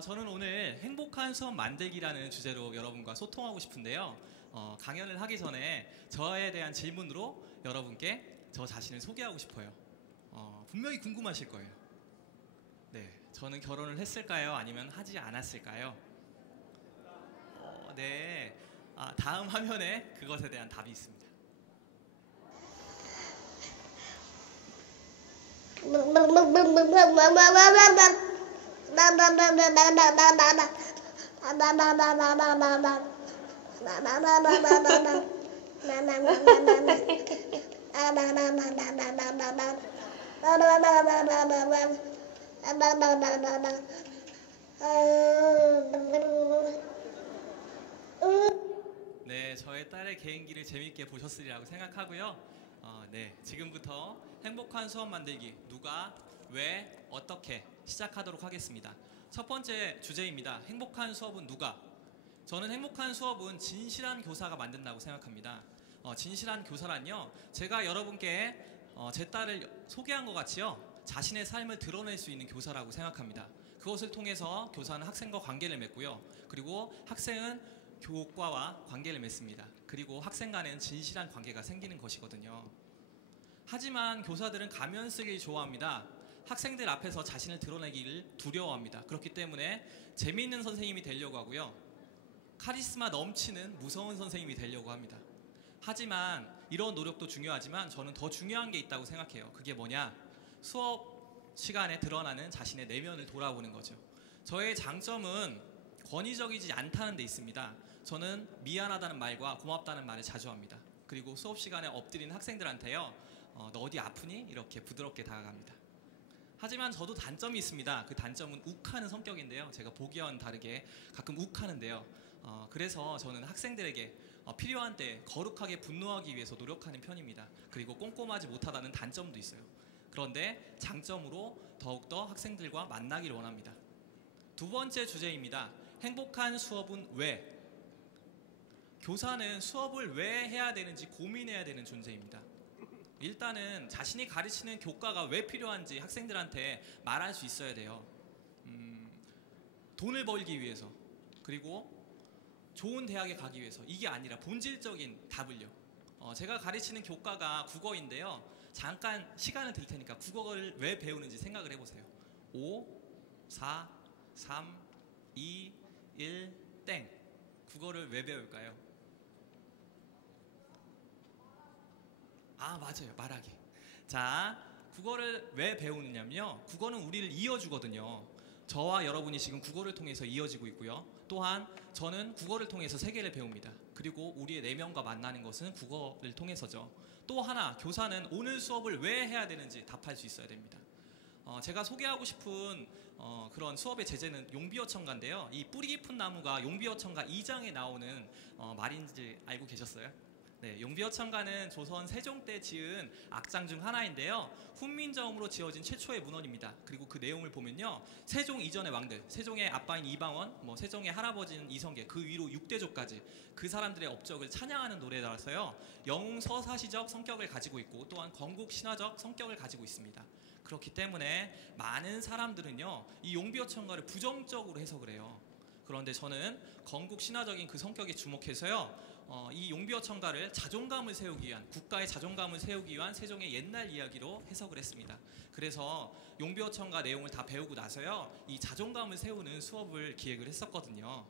저는 오늘 행복한 수업 만들기라는 주제로 여러분과 소통하고 싶은데요. 강연을 하기 전에 저에 대한 질문으로 여러분께 저 자신을 소개하고 싶어요. 분명히 궁금하실 거예요. 네, 저는 결혼을 했을까요? 아니면 하지 않았을까요? 네, 다음 화면에 그것에 대한 답이 있습니다. 네, 저의 딸의 개인기를 재밌게 보셨으리라고 생각하고요. 네, 지금부터 행복한 수업 만들기 누가, 왜, 어떻게 시작하도록 하겠습니다. 첫 번째 주제입니다. 행복한 수업은 누가? 저는 행복한 수업은 진실한 교사가 만든다고 생각합니다. 진실한 교사란요, 제가 여러분께 제 딸을 소개한 것 같이요, 자신의 삶을 드러낼 수 있는 교사라고 생각합니다. 그것을 통해서 교사는 학생과 관계를 맺고요, 그리고 학생은 교과와 관계를 맺습니다. 그리고 학생 간에는 진실한 관계가 생기는 것이거든요. 하지만 교사들은 가면 쓰기를 좋아합니다. 학생들 앞에서 자신을 드러내기를 두려워합니다. 그렇기 때문에 재미있는 선생님이 되려고 하고요, 카리스마 넘치는 무서운 선생님이 되려고 합니다. 하지만 이런 노력도 중요하지만 저는 더 중요한 게 있다고 생각해요. 그게 뭐냐? 수업 시간에 드러나는 자신의 내면을 돌아보는 거죠. 저의 장점은 권위적이지 않다는 데 있습니다. 저는 미안하다는 말과 고맙다는 말을 자주 합니다. 그리고 수업 시간에 엎드린 학생들한테요, 너 어디 아프니? 이렇게 부드럽게 다가갑니다. 하지만 저도 단점이 있습니다. 그 단점은 욱하는 성격인데요, 제가 보기와는 다르게 가끔 욱하는데요, 그래서 저는 학생들에게 필요한 때 거룩하게 분노하기 위해서 노력하는 편입니다. 그리고 꼼꼼하지 못하다는 단점도 있어요. 그런데 장점으로 더욱더 학생들과 만나기를 원합니다. 두 번째 주제입니다. 행복한 수업은 왜? 교사는 수업을 왜 해야 되는지 고민해야 되는 존재입니다. 일단은 자신이 가르치는 교과가 왜 필요한지 학생들한테 말할 수 있어야 돼요. 돈을 벌기 위해서, 그리고 좋은 대학에 가기 위해서, 이게 아니라 본질적인 답을요. 제가 가르치는 교과가 국어인데요, 잠깐 시간을 드릴 테니까 국어를 왜 배우는지 생각을 해보세요. 5, 4, 3, 2, 1, 땡. 국어를 왜 배울까요? 맞아요. 말하기. 자, 국어를 왜 배우느냐면요, 국어는 우리를 이어주거든요. 저와 여러분이 지금 국어를 통해서 이어지고 있고요, 또한 저는 국어를 통해서 세계를 배웁니다. 그리고 우리의 내면과 만나는 것은 국어를 통해서죠. 또 하나, 교사는 오늘 수업을 왜 해야 되는지 답할 수 있어야 됩니다. 제가 소개하고 싶은 그런 수업의 제재는 용비어천가인데요, 이 뿌리 깊은 나무가 용비어천가 2장에 나오는 말인지 알고 계셨어요? 네, 용비어천가는 조선 세종 때 지은 악장 중 하나인데요, 훈민정음으로 지어진 최초의 문헌입니다. 그리고 그 내용을 보면요, 세종 이전의 왕들, 세종의 아빠인 이방원, 세종의 할아버지는 이성계, 그 위로 6대조까지 그 사람들의 업적을 찬양하는 노래라서요, 영웅 서사시적 성격을 가지고 있고 또한 건국 신화적 성격을 가지고 있습니다. 그렇기 때문에 많은 사람들은요, 이 용비어천가를 부정적으로 해석을 해요. 그런데 저는 건국 신화적인 그 성격에 주목해서요, 이 용비어천가를 자존감을 세우기 위한, 국가의 자존감을 세우기 위한 세종의 옛날 이야기로 해석을 했습니다. 그래서 용비어천가 내용을 다 배우고 나서요, 이 자존감을 세우는 수업을 기획을 했었거든요.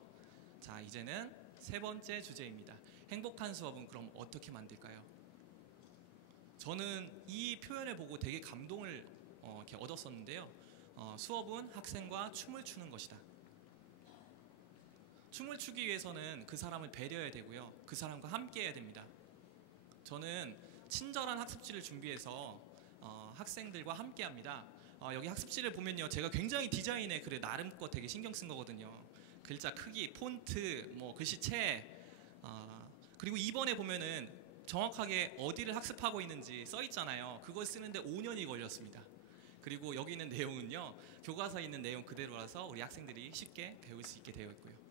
자, 이제는 세 번째 주제입니다. 행복한 수업은 그럼 어떻게 만들까요? 저는 이 표현을 보고 되게 감동을 이렇게 얻었었는데요, 수업은 학생과 춤을 추는 것이다. 춤을 추기 위해서는 그 사람을 배려해야 되고요, 그 사람과 함께 해야 됩니다. 저는 친절한 학습지를 준비해서 학생들과 함께 합니다. 여기 학습지를 보면요, 제가 굉장히 디자인에 그래 나름껏 되게 신경 쓴 거거든요. 글자 크기, 폰트, 글씨체, 그리고 2번에 보면은 정확하게 어디를 학습하고 있는지 써 있잖아요. 그걸 쓰는데 5년이 걸렸습니다. 그리고 여기 있는 내용은요, 교과서에 있는 내용 그대로라서 우리 학생들이 쉽게 배울 수 있게 되어 있고요.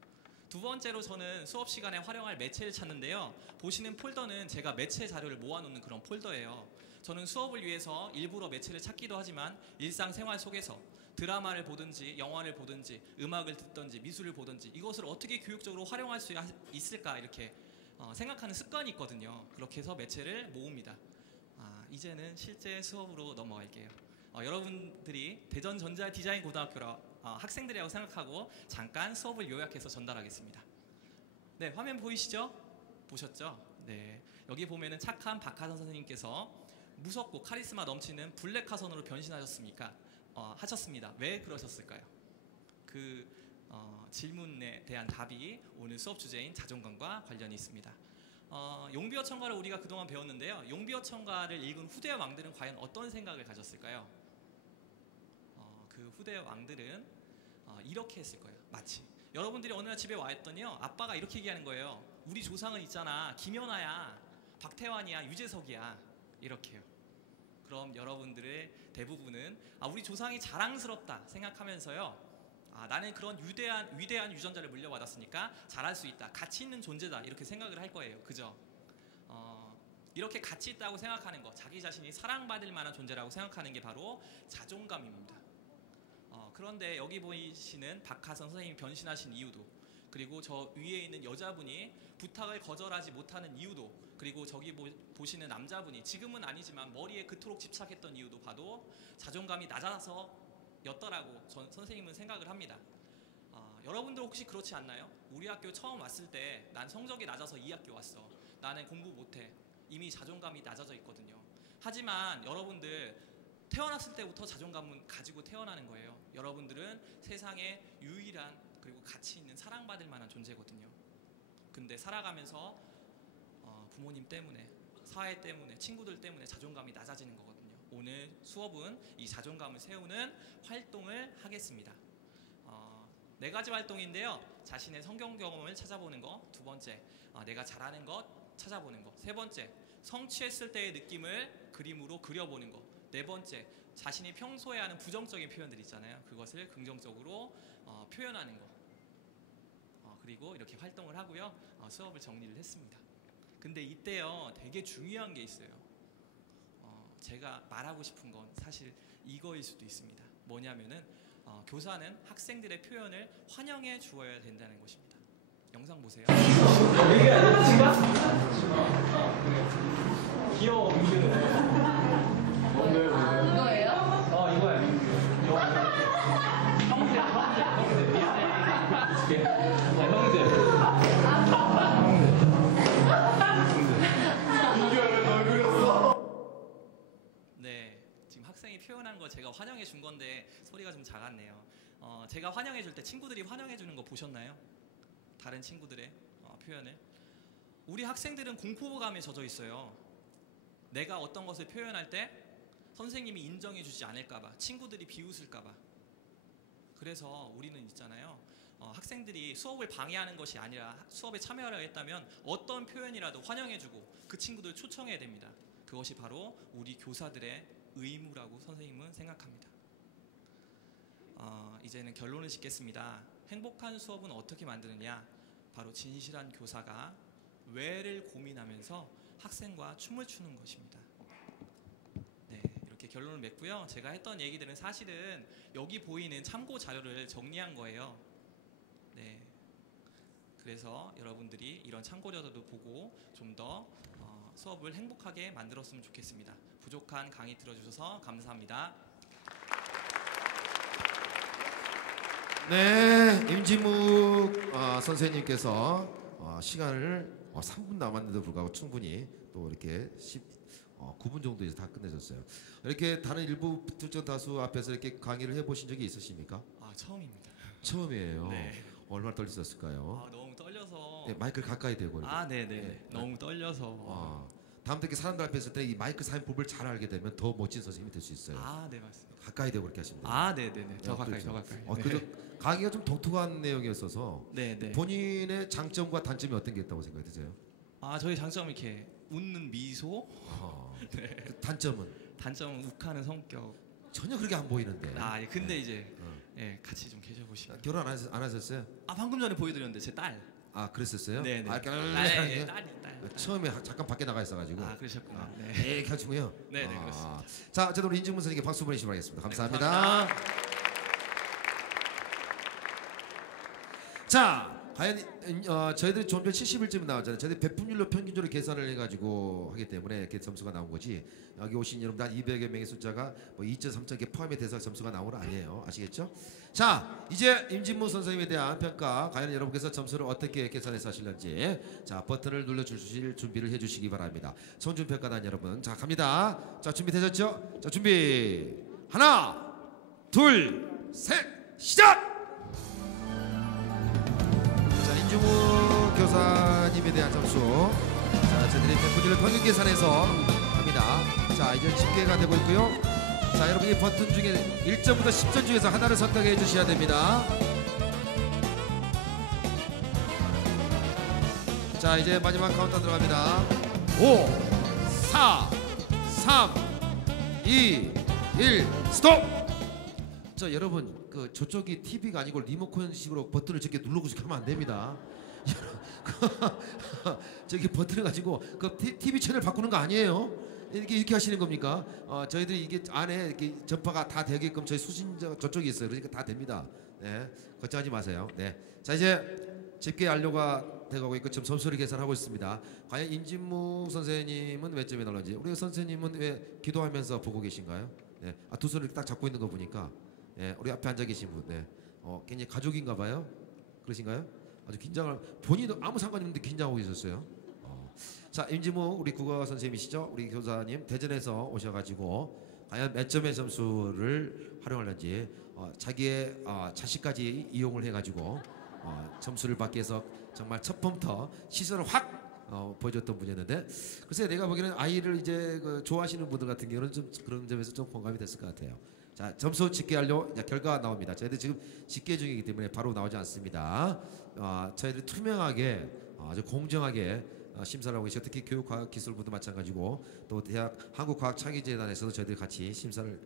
두 번째로 저는 수업 시간에 활용할 매체를 찾는데요, 보시는 폴더는 제가 매체 자료를 모아놓는 그런 폴더예요. 저는 수업을 위해서 일부러 매체를 찾기도 하지만 일상생활 속에서 드라마를 보든지 영화를 보든지 음악을 듣든지 미술을 보든지 이것을 어떻게 교육적으로 활용할 수 있을까 이렇게 생각하는 습관이 있거든요. 그렇게 해서 매체를 모읍니다. 이제는 실제 수업으로 넘어갈게요. 여러분들이 대전전자디자인고등학교라 학생들이라고 생각하고 잠깐 수업을 요약해서 전달하겠습니다. 네, 화면 보이시죠? 보셨죠? 네, 여기 보면은 착한 박하선 선생님께서 무섭고 카리스마 넘치는 블랙하선으로 변신하셨습니까? 하셨습니다. 왜 그러셨을까요? 그 질문에 대한 답이 오늘 수업 주제인 자존감과 관련이 있습니다. 용비어 청가를 우리가 그동안 배웠는데요. 용비어 청가를 읽은 후대 왕들은 과연 어떤 생각을 가졌을까요? 그 후대 왕들은 이렇게 했을 거예요. 마치 여러분들이 어느 날 집에 와 있더니요, 아빠가 이렇게 얘기하는 거예요. 우리 조상은 있잖아, 김연아야, 박태환이야, 유재석이야, 이렇게요. 그럼 여러분들의 대부분은 우리 조상이 자랑스럽다 생각하면서요, 나는 그런 위대한 유전자를 물려받았으니까 잘할 수 있다, 가치 있는 존재다, 이렇게 생각을 할 거예요. 그죠? 이렇게 가치 있다고 생각하는 거, 자기 자신이 사랑받을 만한 존재라고 생각하는 게 바로 자존감입니다. 그런데 여기 보이시는 박하선 선생님이 변신하신 이유도, 그리고 저 위에 있는 여자분이 부탁을 거절하지 못하는 이유도, 그리고 저기 보시는 남자분이 지금은 아니지만 머리에 그토록 집착했던 이유도 봐도 자존감이 낮아서였더라고 선생님은 생각을 합니다. 여러분들 혹시 그렇지 않나요? 우리 학교 처음 왔을 때 난 성적이 낮아서 이 학교 왔어, 나는 공부 못해, 이미 자존감이 낮아져 있거든요. 하지만 여러분들 태어났을 때부터 자존감은 가지고 태어나는 거예요. 여러분들은 세상에 유일한 그리고 가치 있는 사랑받을 만한 존재거든요. 근데 살아가면서 부모님 때문에, 사회 때문에, 친구들 때문에 자존감이 낮아지는 거거든요. 오늘 수업은 이 자존감을 세우는 활동을 하겠습니다. 네 가지 활동인데요. 자신의 성경 경험을 찾아보는 거, 두 번째, 내가 잘하는 것 찾아보는 거, 세 번째, 성취했을 때의 느낌을 그림으로 그려보는 거, 네 번째, 자신이 평소에 하는 부정적인 표현들 있잖아요. 그것을 긍정적으로 표현하는 거. 그리고 이렇게 활동을 하고요. 수업을 정리를 했습니다. 근데 이때요, 되게 중요한 게 있어요. 제가 말하고 싶은 건 사실 이거일 수도 있습니다. 뭐냐면은 교사는 학생들의 표현을 환영해 주어야 된다는 것입니다. 영상 보세요. 귀여워. 이거예요? 이거야. 네, 지금 학생이 표현한 거 제가 환영해 준 건데 소리가 좀 작았네요. 제가 환영해 줄 때 친구들이 환영해 주는 거 보셨나요? 다른 친구들의 표현을. 우리 학생들은 공포감에 젖어 있어요. 내가 어떤 것을 표현할 때 선생님이 인정해 주지 않을까봐, 친구들이 비웃을까봐. 그래서 우리는 있잖아요, 학생들이 수업을 방해하는 것이 아니라 수업에 참여하려 했다면 어떤 표현이라도 환영해주고 그 친구들 초청해야 됩니다. 그것이 바로 우리 교사들의 의무라고 선생님은 생각합니다. 이제는 결론을 짓겠습니다. 행복한 수업은 어떻게 만드느냐? 바로 진실한 교사가 왜를 고민하면서 학생과 춤을 추는 것입니다. 네, 이렇게 결론을 맺고요. 제가 했던 얘기들은 사실은 여기 보이는 참고 자료를 정리한 거예요. 네, 그래서 여러분들이 이런 참고 자료도 보고 좀 더 수업을 행복하게 만들었으면 좋겠습니다. 부족한 강의 들어주셔서 감사합니다. 네, 임진묵 선생님께서 시간을 3분 남았는데도 불구하고 충분히 또 이렇게 9분 정도에서 다 끝내셨어요. 이렇게 다른 일부 특정 다수 앞에서 이렇게 강의를 해보신 적이 있으십니까? 처음입니다. 처음이에요. 네. 얼마나 떨리셨을까요? 너무 떨려서. 네, 마이크를 가까이 대고. 네네. 네. 너무 떨려서. 다음부터 이렇게 사람들 앞에 있을 때 이 마이크 사용법을 잘 알게 되면 더 멋진 선생님이 될 수 있어요. 네, 맞습니다. 가까이 대고 이렇게 하시면 돼요. 네네네. 더 가까이, 더 가까이. 그래서 강의가 좀 독특한 내용이었어서 네네. 본인의 장점과 단점이 어떤 게 있다고 생각이 드세요? 저희 장점은 이렇게 웃는 미소. 네. 그 단점은? 단점은 욱하는 성격. 전혀 그렇게 안 보이는데. 근데 이제 같이 좀 계셔보시면. 결혼 안 하셨어요? 방금 전에 보여드렸는데 제 딸. 그랬었어요? 네네. 딸이 딸. 처음에 잠깐 밖에 나가 있어가지고. 그러셨구나. 네, 가지고요. 네네, 그렇습니다. 자, 어쨌든 우리 임진묵 선생님께 박수 보내주시기 바라겠습니다. 감사합니다. 감사합니다. 자, 과연 저희들이 좀 전에 71점이 나왔잖아요. 저희들이 배분율로 평균적으로 계산을 해가지고 하기 때문에 이렇게 점수가 나온 거지. 여기 오신 여러분들 한 200여 명의 숫자가 뭐 2.3점 포함이 돼서 점수가 나온 건 아니에요. 아시겠죠? 자, 이제 임진묵 선생님에 대한 평가, 과연 여러분께서 점수를 어떻게 계산해서 하실런지, 자, 버튼을 눌러주실 준비를 해주시기 바랍니다. 청준평가단 여러분, 자, 갑니다. 자, 준비되셨죠? 자, 준비. 하나, 둘, 셋, 시작! 자, 임진묵 교사님에 대한 점수 저희들이 분위기를 평균 계산해서 합니다. 자, 이제 집계가 되고 있고요. 자, 여러분이 버튼 중에 1점부터 10점 중에서 하나를 선택해 주셔야 됩니다. 자, 이제 마지막 카운트다운 들어갑니다. 5, 4, 3, 2, 1, 스톱! 자, 여러분, 저쪽이 TV가 아니고 리모컨식으로 버튼을 저렇게 누르고 하면 안 됩니다. 저기 버튼을 가지고 TV 채널 바꾸는 거 아니에요? 이렇게 하시는 겁니까? 저희들이 이게 안에 이렇게 전파가 다 되게끔 저희 수신자 저쪽에 있어요. 그러니까 다 됩니다. 네, 걱정하지 마세요. 네, 자 이제 집계 완료가 돼가고 있고 지금 점수를 계산하고 있습니다. 과연 임진묵 선생님은 몇 점이 나올지, 우리 선생님은 왜 기도하면서 보고 계신가요? 네, 두 손을 딱 잡고 있는 거 보니까, 네, 우리 앞에 앉아 계신 분, 네, 굉장히 가족인가봐요. 그러신가요? 아주 긴장을, 본인도 아무 상관이 없는데 긴장하고 있었어요. 자, 임진묵 우리 국어 선생님이시죠? 우리 교사님 대전에서 오셔가지고 과연 몇 점의 점수를 활용하는지, 자기의 자식까지 이용을 해가지고 점수를 받기 위해서 정말 첫 번부터 시선을 확 보여줬던 분이었는데, 글쎄 내가 보기에는 아이를 이제 좋아하시는 분들 같은 경우는 좀 그런 점에서 좀 공감이 됐을 것 같아요. 자, 점수 집계하려 이제 결과가 나옵니다. 저희들 지금 집계 중이기 때문에 바로 나오지 않습니다. 저희들 투명하게 아주 공정하게 심사를 하고 계시고, 특히 교육과학기술부도 마찬가지고 또 대학 한국과학창의재단에서도 저희들이 같이 심사를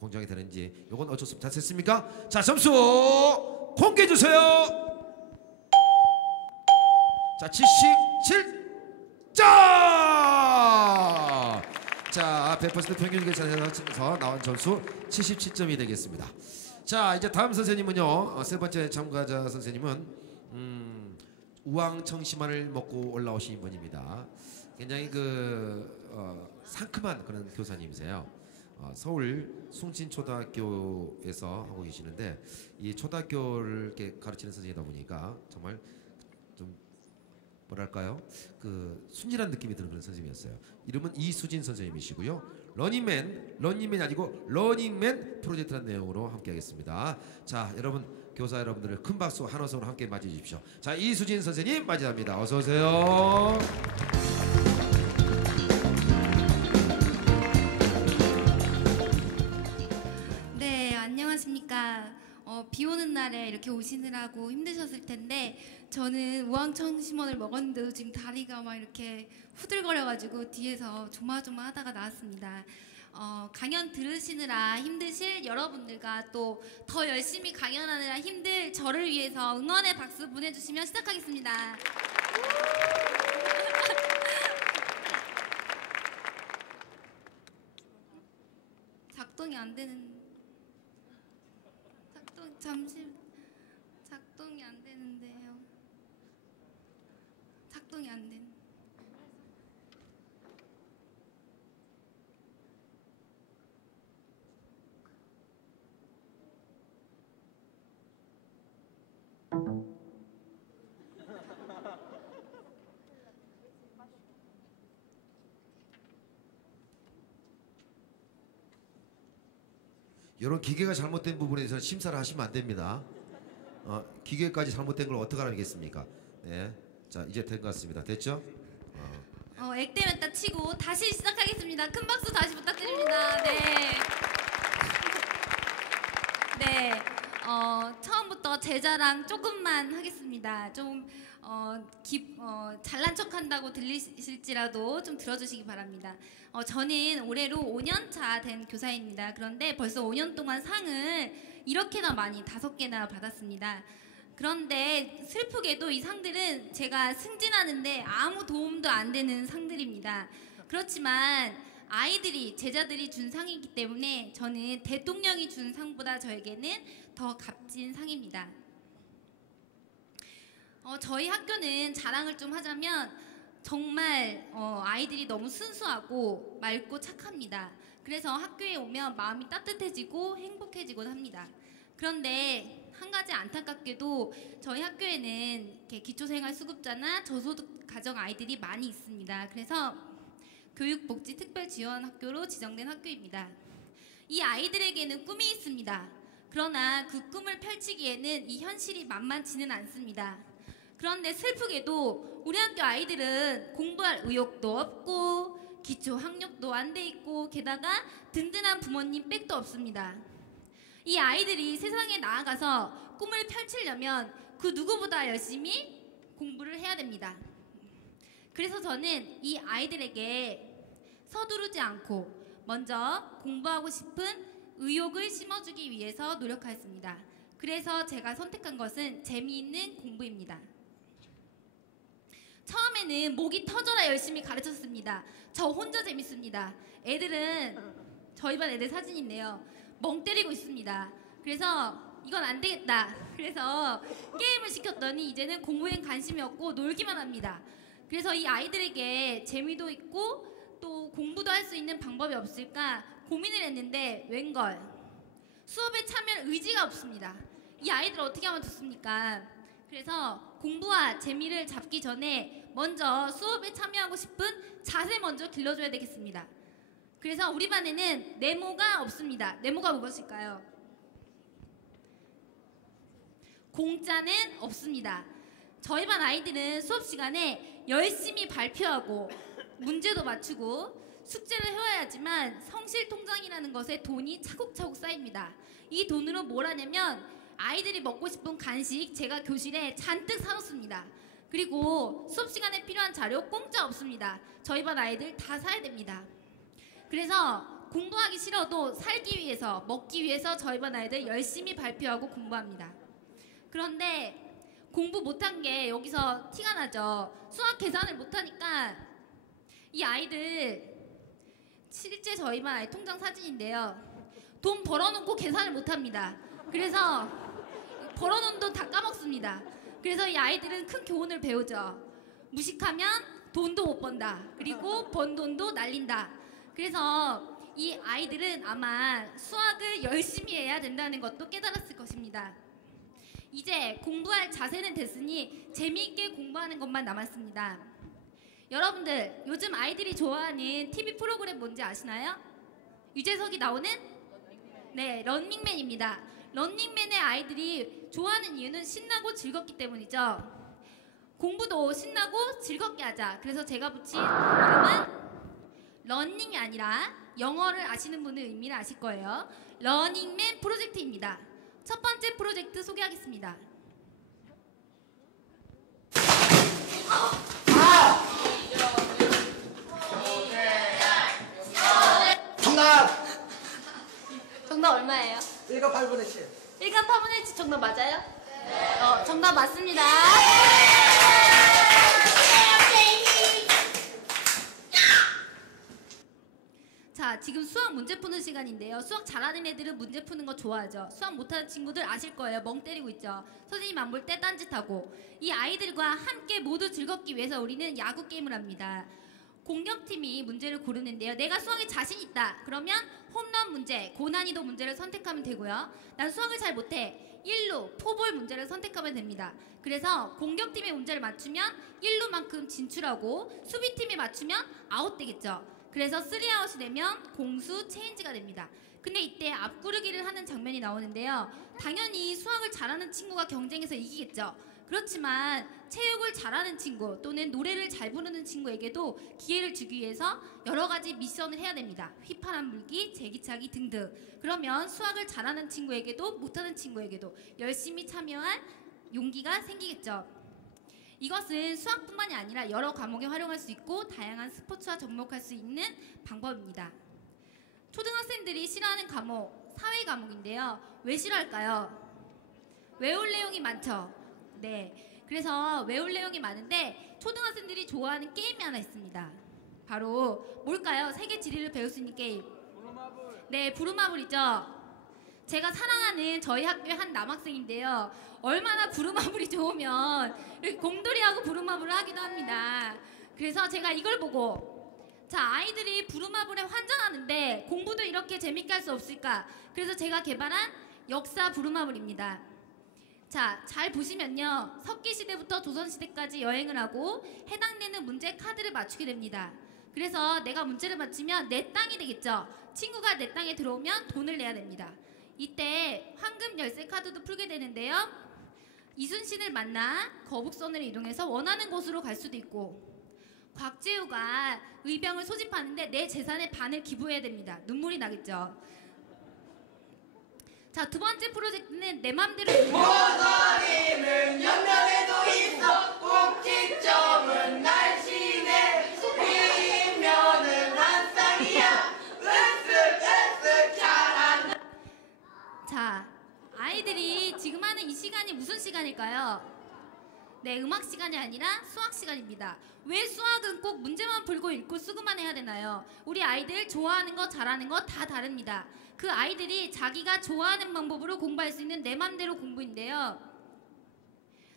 공정하게 되는지, 이건 어쩔 수 없다. 됐습니까? 자, 점수 공개해 주세요. 자, 77점. 자, 100% 평균 계산해서 나온 점수 77점이 되겠습니다. 자, 이제 다음 선생님은요, 세 번째 참가자 선생님은 우황청심환을 먹고 올라오신 분입니다. 굉장히 상큼한 그런 교사님이세요. 서울 숭진초등학교에서 하고 계시는데, 이 초등학교를 이렇게 가르치는 선생님이다 보니까 정말 좀 뭐랄까요, 순진한 느낌이 드는 그런 선생님이었어요. 이름은 이수진 선생님이시고요. 러닝맨이 아니고 러닝맨 프로젝트라는 내용으로 함께하겠습니다. 자, 여러분, 교사 여러분들을 큰 박수 한 호성으로 함께 맞이해 주십시오. 자, 이수진 선생님 맞이합니다. 어서 오세요. 네, 안녕하십니까. 비 오는 날에 이렇게 오시느라고 힘드셨을 텐데, 저는 우황청심원을 먹었는데도 지금 다리가 막 이렇게 후들거려가지고 뒤에서 조마조마하다가 나왔습니다. 강연 들으시느라 힘드실 여러분들과 또 더 열심히 강연하느라 힘들 저를 위해서 응원의 박수 보내주시면 시작하겠습니다. 작동이 안 되는, 작동이 안 되는데요. 작동이 안 되는. 이런 기계가 잘못된 부분에 대해서 심사를 하시면 안 됩니다. 기계까지 잘못된 걸 어떻게 알겠습니까? 네, 자 이제 된 것 같습니다. 됐죠? 액땜했다 치고 다시 시작하겠습니다. 큰 박수 다시 부탁드립니다. 네. 네. 처음부터 제 자랑 조금만 하겠습니다. 좀 잘난 척한다고 들리실지라도 좀 들어주시기 바랍니다. 저는 올해로 5년 차 된 교사입니다. 그런데 벌써 5년 동안 상을 이렇게나 많이 5개나 받았습니다. 그런데 슬프게도 이 상들은 제가 승진하는데 아무 도움도 안 되는 상들입니다. 그렇지만 제자들이 준 상이기 때문에 저는 대통령이 준 상보다 저에게는 더 값진 상입니다. 저희 학교는 자랑을 좀 하자면 정말 아이들이 너무 순수하고 맑고 착합니다. 그래서 학교에 오면 마음이 따뜻해지고 행복해지곤 합니다. 그런데 한 가지 안타깝게도 저희 학교에는 이렇게 기초생활수급자나 저소득 가정 아이들이 많이 있습니다. 그래서 교육복지특별지원학교로 지정된 학교입니다. 이 아이들에게는 꿈이 있습니다. 그러나 그 꿈을 펼치기에는 이 현실이 만만치는 않습니다. 그런데 슬프게도 우리 학교 아이들은 공부할 의욕도 없고 기초 학력도 안 돼 있고 게다가 든든한 부모님 백도 없습니다. 이 아이들이 세상에 나아가서 꿈을 펼치려면 그 누구보다 열심히 공부를 해야 됩니다. 그래서 저는 이 아이들에게 서두르지 않고 먼저 공부하고 싶은 의욕을 심어주기 위해서 노력하였습니다. 그래서 제가 선택한 것은 재미있는 공부입니다. 처음에는 목이 터져라 열심히 가르쳤습니다. 저 혼자 재밌습니다. 저희 반 애들 사진인데요. 멍 때리고 있습니다. 그래서 이건 안 되겠다. 그래서 게임을 시켰더니 이제는 공부엔 관심이 없고 놀기만 합니다. 그래서 이 아이들에게 재미도 있고 또 공부도 할 수 있는 방법이 없을까 고민을 했는데 웬걸 수업에 참여할 의지가 없습니다. 이 아이들 어떻게 하면 좋습니까? 그래서 공부와 재미를 잡기 전에 먼저 수업에 참여하고 싶은 자세 먼저 길러줘야 되겠습니다. 그래서 우리 반에는 네모가 없습니다. 네모가 무엇일까요? 공짜는 없습니다. 저희 반 아이들은 수업 시간에 열심히 발표하고 문제도 맞추고 숙제를 해와야지만 성실통장이라는 것에 돈이 차곡차곡 쌓입니다. 이 돈으로 뭘 하냐면 아이들이 먹고 싶은 간식 제가 교실에 잔뜩 사놓습니다. 그리고 수업 시간에 필요한 자료 공짜 없습니다. 저희 반 아이들 다 사야 됩니다. 그래서 공부하기 싫어도 살기 위해서 먹기 위해서 저희 반 아이들 열심히 발표하고 공부합니다. 그런데 공부 못한 게 여기서 티가 나죠. 수학 계산을 못하니까 이 아이들 실제 저희 반 아이 통장 사진인데요. 돈 벌어놓고 계산을 못합니다. 그래서 벌어놓은 돈 다 까먹습니다. 그래서 이 아이들은 큰 교훈을 배우죠. 무식하면 돈도 못 번다. 그리고 번 돈도 날린다. 그래서 이 아이들은 아마 수학을 열심히 해야 된다는 것도 깨달았을 것입니다. 이제 공부할 자세는 됐으니 재미있게 공부하는 것만 남았습니다. 여러분들 요즘 아이들이 좋아하는 TV 프로그램 뭔지 아시나요? 유재석이 나오는? 네, 런닝맨입니다. 런닝맨의 아이들이 좋아하는 이유는 신나고 즐겁기 때문이죠. 공부도 신나고 즐겁게 하자. 그래서 제가 붙인 이름은 런닝이 아니라 영어를 아시는 분은 의미를 아실 거예요. 러닝맨 프로젝트입니다. 첫 번째 프로젝트 소개하겠습니다. 정답! 정답 얼마예요? 1과 8분의 7. 1과 8분의 7 정답 맞아요? 네. 정답 맞습니다. 자, 지금 수학 문제 푸는 시간인데요. 수학 잘하는 애들은 문제 푸는 거 좋아하죠. 수학 못하는 친구들 아실 거예요. 멍 때리고 있죠. 선생님 안 볼 때 딴짓하고. 이 아이들과 함께 모두 즐겁기 위해서 우리는 야구 게임을 합니다. 공격팀이 문제를 고르는데요. 내가 수학에 자신 있다. 그러면 홈런 문제, 고난이도 문제를 선택하면 되고요. 난 수학을 잘 못해. 1루, 포볼 문제를 선택하면 됩니다. 그래서 공격팀의 문제를 맞추면 1루만큼 진출하고 수비팀이 맞추면 아웃되겠죠. 그래서 3아웃이 되면 공수 체인지가 됩니다. 근데 이때 앞구르기를 하는 장면이 나오는데요. 당연히 수학을 잘하는 친구가 경쟁에서 이기겠죠. 그렇지만 체육을 잘하는 친구 또는 노래를 잘 부르는 친구에게도 기회를 주기 위해서 여러 가지 미션을 해야 됩니다. 휘파람 불기, 제기차기 등등. 그러면 수학을 잘하는 친구에게도 못하는 친구에게도 열심히 참여할 용기가 생기겠죠. 이것은 수학뿐만이 아니라 여러 과목에 활용할 수 있고 다양한 스포츠와 접목할 수 있는 방법입니다. 초등학생들이 싫어하는 과목, 사회 과목인데요. 왜 싫어할까요? 외울 내용이 많죠. 네, 그래서 외울 내용이 많은데 초등학생들이 좋아하는 게임이 하나 있습니다. 바로 뭘까요? 세계 지리를 배울 수 있는 게임. 네, 부루마블이죠. 제가 사랑하는 저희 학교의 한 남학생인데요. 얼마나 부루마블이 좋으면 이렇게 곰돌이하고 부루마블을 하기도 합니다. 그래서 제가 이걸 보고 자, 아이들이 부루마블에 환장하는데 공부도 이렇게 재밌게 할 수 없을까? 그래서 제가 개발한 역사 부루마블입니다. 자, 잘 보시면요. 석기시대부터 조선시대까지 여행을 하고 해당되는 문제 카드를 맞추게 됩니다. 그래서 내가 문제를 맞추면 내 땅이 되겠죠. 친구가 내 땅에 들어오면 돈을 내야 됩니다. 이때 황금 열쇠 카드도 풀게 되는데요. 이순신을 만나 거북선으로 이동해서 원하는 곳으로 갈 수도 있고, 곽재우가 의병을 소집하는데 내 재산의 반을 기부해야 됩니다. 눈물이 나겠죠. 자, 두 번째 프로젝트는 내 맘대로 모서리는 옆면에도 있어 꼭지점은 날씬해 윗면은 한 쌍이야 으쓱 잘한다. 자, 아이들이 지금 하는 이 시간이 무슨 시간일까요? 네, 음악 시간이 아니라 수학 시간입니다. 왜 수학은 꼭 문제만 풀고 읽고 쓰고만 해야 되나요? 우리 아이들 좋아하는 거 잘하는 거 다 다릅니다. 그 아이들이 자기가 좋아하는 방법으로 공부할 수 있는 내 맘대로 공부인데요.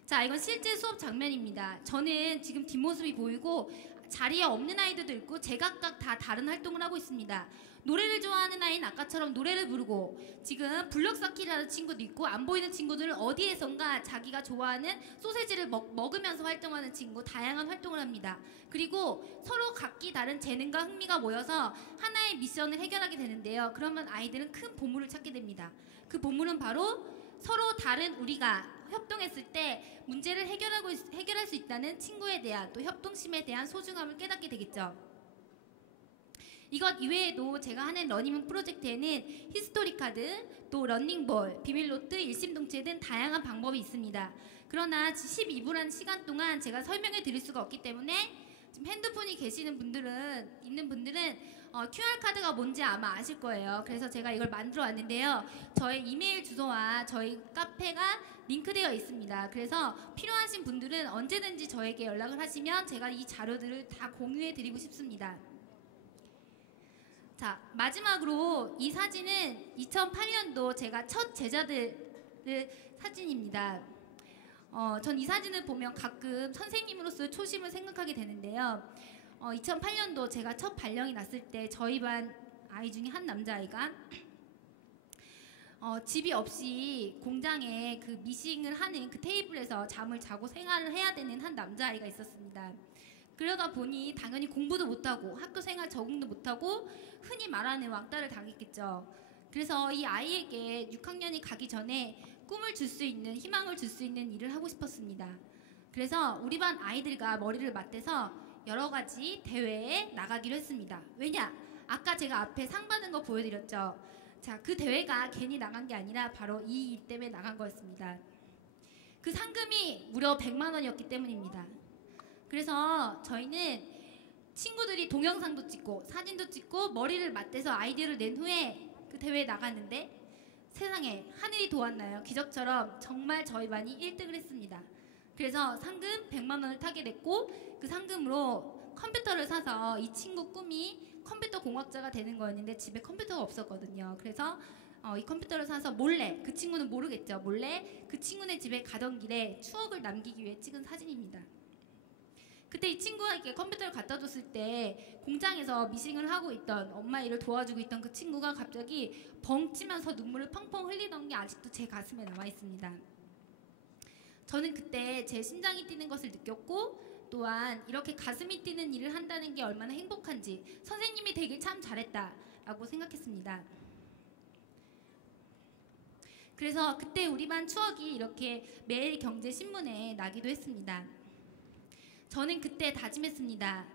자, 이건 실제 수업 장면입니다. 저는 지금 뒷모습이 보이고 자리에 없는 아이들도 있고 제각각 다 다른 활동을 하고 있습니다. 노래를 좋아하는 아이는 아까처럼 노래를 부르고, 지금 블럭 쌓기를 하는 친구도 있고, 안 보이는 친구들은 어디에선가 자기가 좋아하는 소세지를 먹으면서 활동하는 친구, 다양한 활동을 합니다. 그리고 서로 각기 다른 재능과 흥미가 모여서 하나의 미션을 해결하게 되는데요. 그러면 아이들은 큰 보물을 찾게 됩니다. 그 보물은 바로 서로 다른 우리가 협동했을 때 문제를 해결할 수 있다는 친구에 대한, 또 협동심에 대한 소중함을 깨닫게 되겠죠. 이것 이외에도 제가 하는 러닝 프로젝트에는 히스토리 카드, 또 러닝볼, 비밀노트, 일심동체 등 다양한 방법이 있습니다. 그러나 12분이라는 시간 동안 제가 설명해 드릴 수가 없기 때문에 지금 핸드폰이 있는 분들은 QR 카드가 뭔지 아마 아실 거예요. 그래서 제가 이걸 만들어 왔는데요. 저의 이메일 주소와 저희 카페가 링크되어 있습니다. 그래서 필요하신 분들은 언제든지 저에게 연락을 하시면 제가 이 자료들을 다 공유해 드리고 싶습니다. 자, 마지막으로 이 사진은 2008년도 제가 첫 제자들의 사진입니다. 전 이 사진을 보면 가끔 선생님으로서의 초심을 생각하게 되는데요. 2008년도 제가 첫 발령이 났을 때 저희 반 아이 중에 한 남자아이가 집이 없이 공장에 그 미싱을 하는 그 테이블에서 잠을 자고 생활을 해야 되는 한 남자아이가 있었습니다. 그러다 보니 당연히 공부도 못하고 학교 생활 적응도 못하고 흔히 말하는 왕따를 당했겠죠. 그래서 이 아이에게 6학년이 가기 전에 꿈을 줄 수 있는, 희망을 줄 수 있는 일을 하고 싶었습니다. 그래서 우리 반 아이들과 머리를 맞대서 여러 가지 대회에 나가기로 했습니다. 왜냐? 아까 제가 앞에 상 받은 거 보여드렸죠. 자, 그 대회가 괜히 나간 게 아니라 바로 이 일 때문에 나간 거였습니다. 그 상금이 무려 100만 원이었기 때문입니다. 그래서 저희는 친구들이 동영상도 찍고 사진도 찍고 머리를 맞대서 아이디어를 낸 후에 그 대회에 나갔는데 세상에 하늘이 도왔나요? 기적처럼 정말 저희 반이 1등을 했습니다. 그래서 상금 100만 원을 타게 됐고, 그 상금으로 컴퓨터를 사서 이 친구 꿈이 컴퓨터 공학자가 되는 거였는데 집에 컴퓨터가 없었거든요. 그래서 이 컴퓨터를 사서 몰래, 그 친구는 모르겠죠, 몰래 그 친구네 집에 가던 길에 추억을 남기기 위해 찍은 사진입니다. 그때 이 친구에게 컴퓨터를 갖다 줬을 때 공장에서 미싱을 하고 있던, 엄마 일을 도와주고 있던 그 친구가 갑자기 벙치면서 눈물을 펑펑 흘리던 게 아직도 제 가슴에 남아 있습니다. 저는 그때 제 심장이 뛰는 것을 느꼈고, 또한 이렇게 가슴이 뛰는 일을 한다는 게 얼마나 행복한지, 선생님이 되길 참 잘했다라고 생각했습니다. 그래서 그때 우리 반 추억이 이렇게 매일 경제신문에 나기도 했습니다. 저는 그때 다짐했습니다.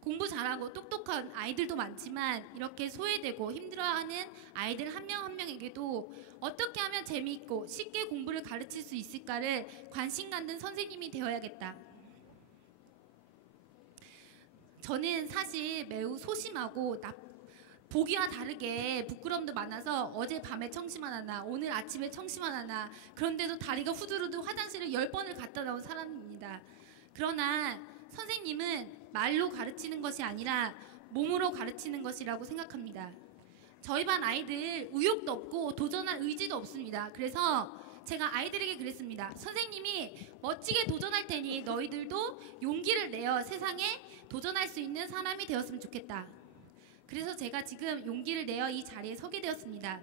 공부 잘하고 똑똑한 아이들도 많지만 이렇게 소외되고 힘들어하는 아이들 한 명 한 명에게도 어떻게 하면 재미있고 쉽게 공부를 가르칠 수 있을까를 관심 갖는 선생님이 되어야겠다. 저는 사실 매우 소심하고 보기와 다르게 부끄러움도 많아서 어젯밤에 청심환 하나, 오늘 아침에 청심환 하나, 그런데도 다리가 후두루두 화장실을 10번을 갔다 나온 사람입니다. 그러나 선생님은 말로 가르치는 것이 아니라 몸으로 가르치는 것이라고 생각합니다. 저희 반 아이들 의욕도 없고 도전할 의지도 없습니다. 그래서 제가 아이들에게 그랬습니다. 선생님이 멋지게 도전할 테니 너희들도 용기를 내어 세상에 도전할 수 있는 사람이 되었으면 좋겠다. 그래서 제가 지금 용기를 내어 이 자리에 서게 되었습니다.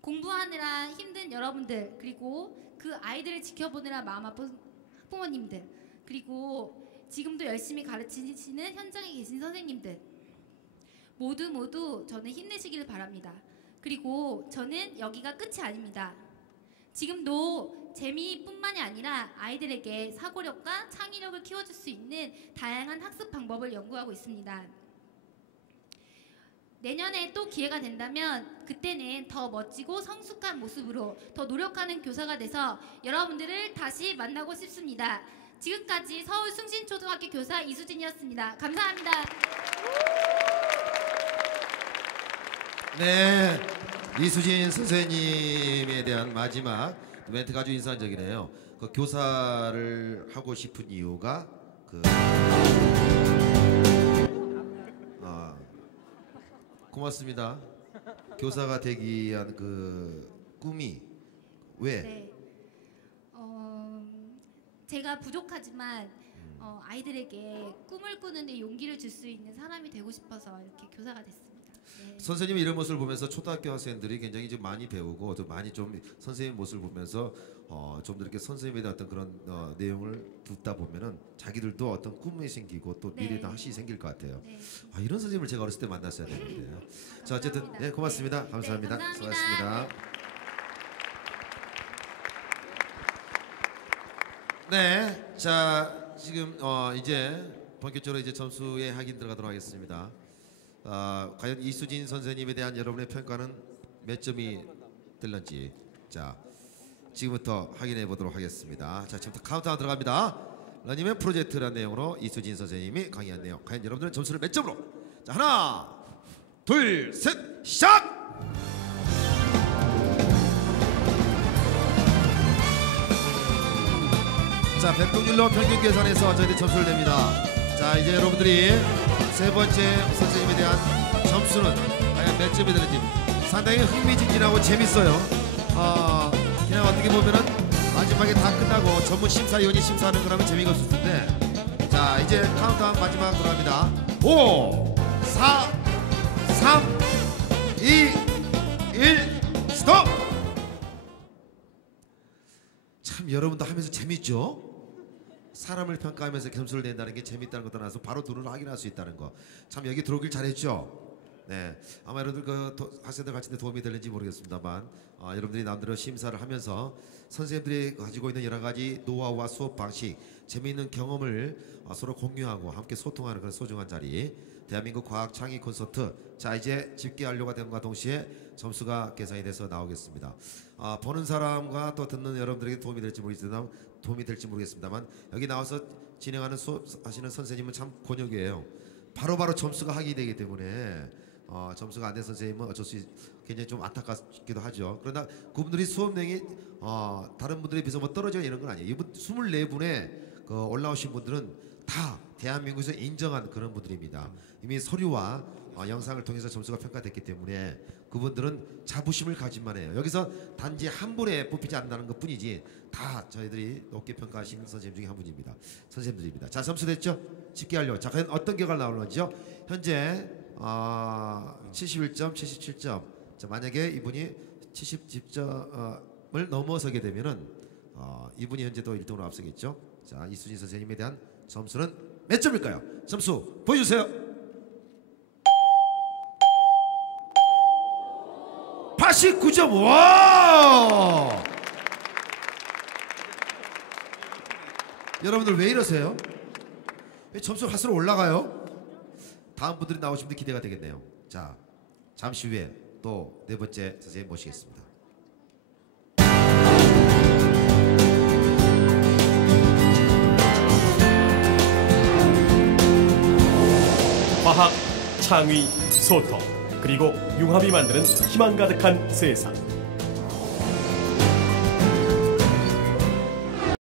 공부하느라 힘든 여러분들, 그리고 그 아이들을 지켜보느라 마음 아픈 학부모님들, 그리고 지금도 열심히 가르치시는 현장에 계신 선생님들, 모두 저는 힘내시기를 바랍니다. 그리고 저는 여기가 끝이 아닙니다. 지금도 재미뿐만이 아니라 아이들에게 사고력과 창의력을 키워줄 수 있는 다양한 학습 방법을 연구하고 있습니다. 내년에 또 기회가 된다면 그때는 더 멋지고 성숙한 모습으로 더 노력하는 교사가 돼서 여러분들을 다시 만나고 싶습니다. 지금까지 서울 숭신초등학교 교사 이수진이었습니다. 감사합니다. 네, 이수진 선생님에 대한 마지막 멘트가 아주 인상적이네요. 그 교사를 하고 싶은 이유가 고맙습니다. 교사가 되기 위한 그 꿈이 왜? 네. 제가 부족하지만 아이들에게 꿈을 꾸는데 용기를 줄 수 있는 사람이 되고 싶어서 이렇게 교사가 됐습니다. 네. 선생님의 이런 모습을 보면서 초등학교 학생들이 굉장히 좀 많이 배우고 좀 많이 좀 선생님 모습을 보면서 좀 더 이렇게 선생님에 대한 어떤 그런 내용을 듣다 보면은 자기들도 어떤 꿈이 생기고 또 미래에 대한 확신이 생길 것 같아요. 네. 이런 선생님을 제가 어렸을 때 만났어야 되는데요. 자, 어쨌든 네, 고맙습니다. 네. 감사합니다. 네, 감사합니다. 수고하셨습니다. 네, 자 지금 이제 본격적으로 이제 점수의 확인 들어가도록 하겠습니다. 과연 이수진 선생님에 대한 여러분의 평가는 몇 점이 될런지 자 지금부터 확인해 보도록 하겠습니다. 자 지금부터 카운트다운 들어갑니다. 러닝맨 프로젝트라는 내용으로 이수진 선생님이 강의한 내용 과연 여러분들은 점수를 몇 점으로 자 하나 둘 셋 시작. 자, 백동률로 평균 계산해서 저희들이 점수를 냅니다. 자, 이제 여러분들이 세 번째 선생님에 대한 점수는 과연 몇 점이 되는지 상당히 흥미진진하고 재밌어요. 그냥 어떻게 보면은 마지막에 다 끝나고 전문 심사위원이 심사하는 거라면 재미가 없을 텐데. 자, 이제 카운트다운 마지막 들어갑니다. 5, 4, 3, 2, 1, 스톱! 참 여러분도 하면서 재밌죠? 사람을 평가하면서 점수를 낸다는 게 재밌다는 것도 나서 바로 눈으로 확인할 수 있다는 거. 참 여기 들어오길 잘했죠? 네, 아마 여러분들 그 학생들 가르치는데 도움이 될는지 모르겠습니다만 여러분들이 남들은 심사를 하면서 선생님들이 가지고 있는 여러 가지 노하우와 수업 방식, 재미있는 경험을 서로 공유하고 함께 소통하는 그런 소중한 자리. 대한민국 과학 창의 콘서트. 자, 이제 집계 완료가 됨과 동시에 점수가 계산이 돼서 나오겠습니다. 보는 사람과 또 듣는 여러분들에게 도움이 될지 모르겠습니다만 여기 나와서 진행하는 수업 하시는 선생님은 참 곤욕이에요. 바로바로 점수가 확인되기 때문에 점수가 안 된 선생님은 어쩔 수 굉장히 좀 안타깝기도 하죠. 그러나 그분들이 수업 내용이 다른 분들에 비해서 뭐 떨어져 이런 건 아니에요. 이분 24분에 올라오신 분들은 다 대한민국에서 인정한 그런 분들입니다. 이미 서류와 영상을 통해서 점수가 평가됐기 때문에 그분들은 자부심을 가진만 해요. 여기서 단지 한 분에 뽑히지 않는다는 것 뿐이지 다 저희들이 높게 평가하신 선생님 중에 한 분입니다. 선생님들입니다. 자, 점수 됐죠? 집계 완료. 자, 과연 어떤 결과가 나오는지요? 현재 71점, 77점. 자, 만약에 이분이 70점을 넘어서게 되면은 이분이 현재 또 1등으로 앞서겠죠? 자, 이수진 선생님에 대한 점수는 몇 점일까요? 점수 보여주세요. 89점. 와! 여러분들 왜 이러세요? 왜 점수가 갈수록 올라가요? 다음 분들이 나오시면 기대가 되겠네요. 자, 잠시 후에 또 네 번째 선생님 모시겠습니다. 과학, 창의, 소통, 그리고 융합이 만드는 희망 가득한 세상.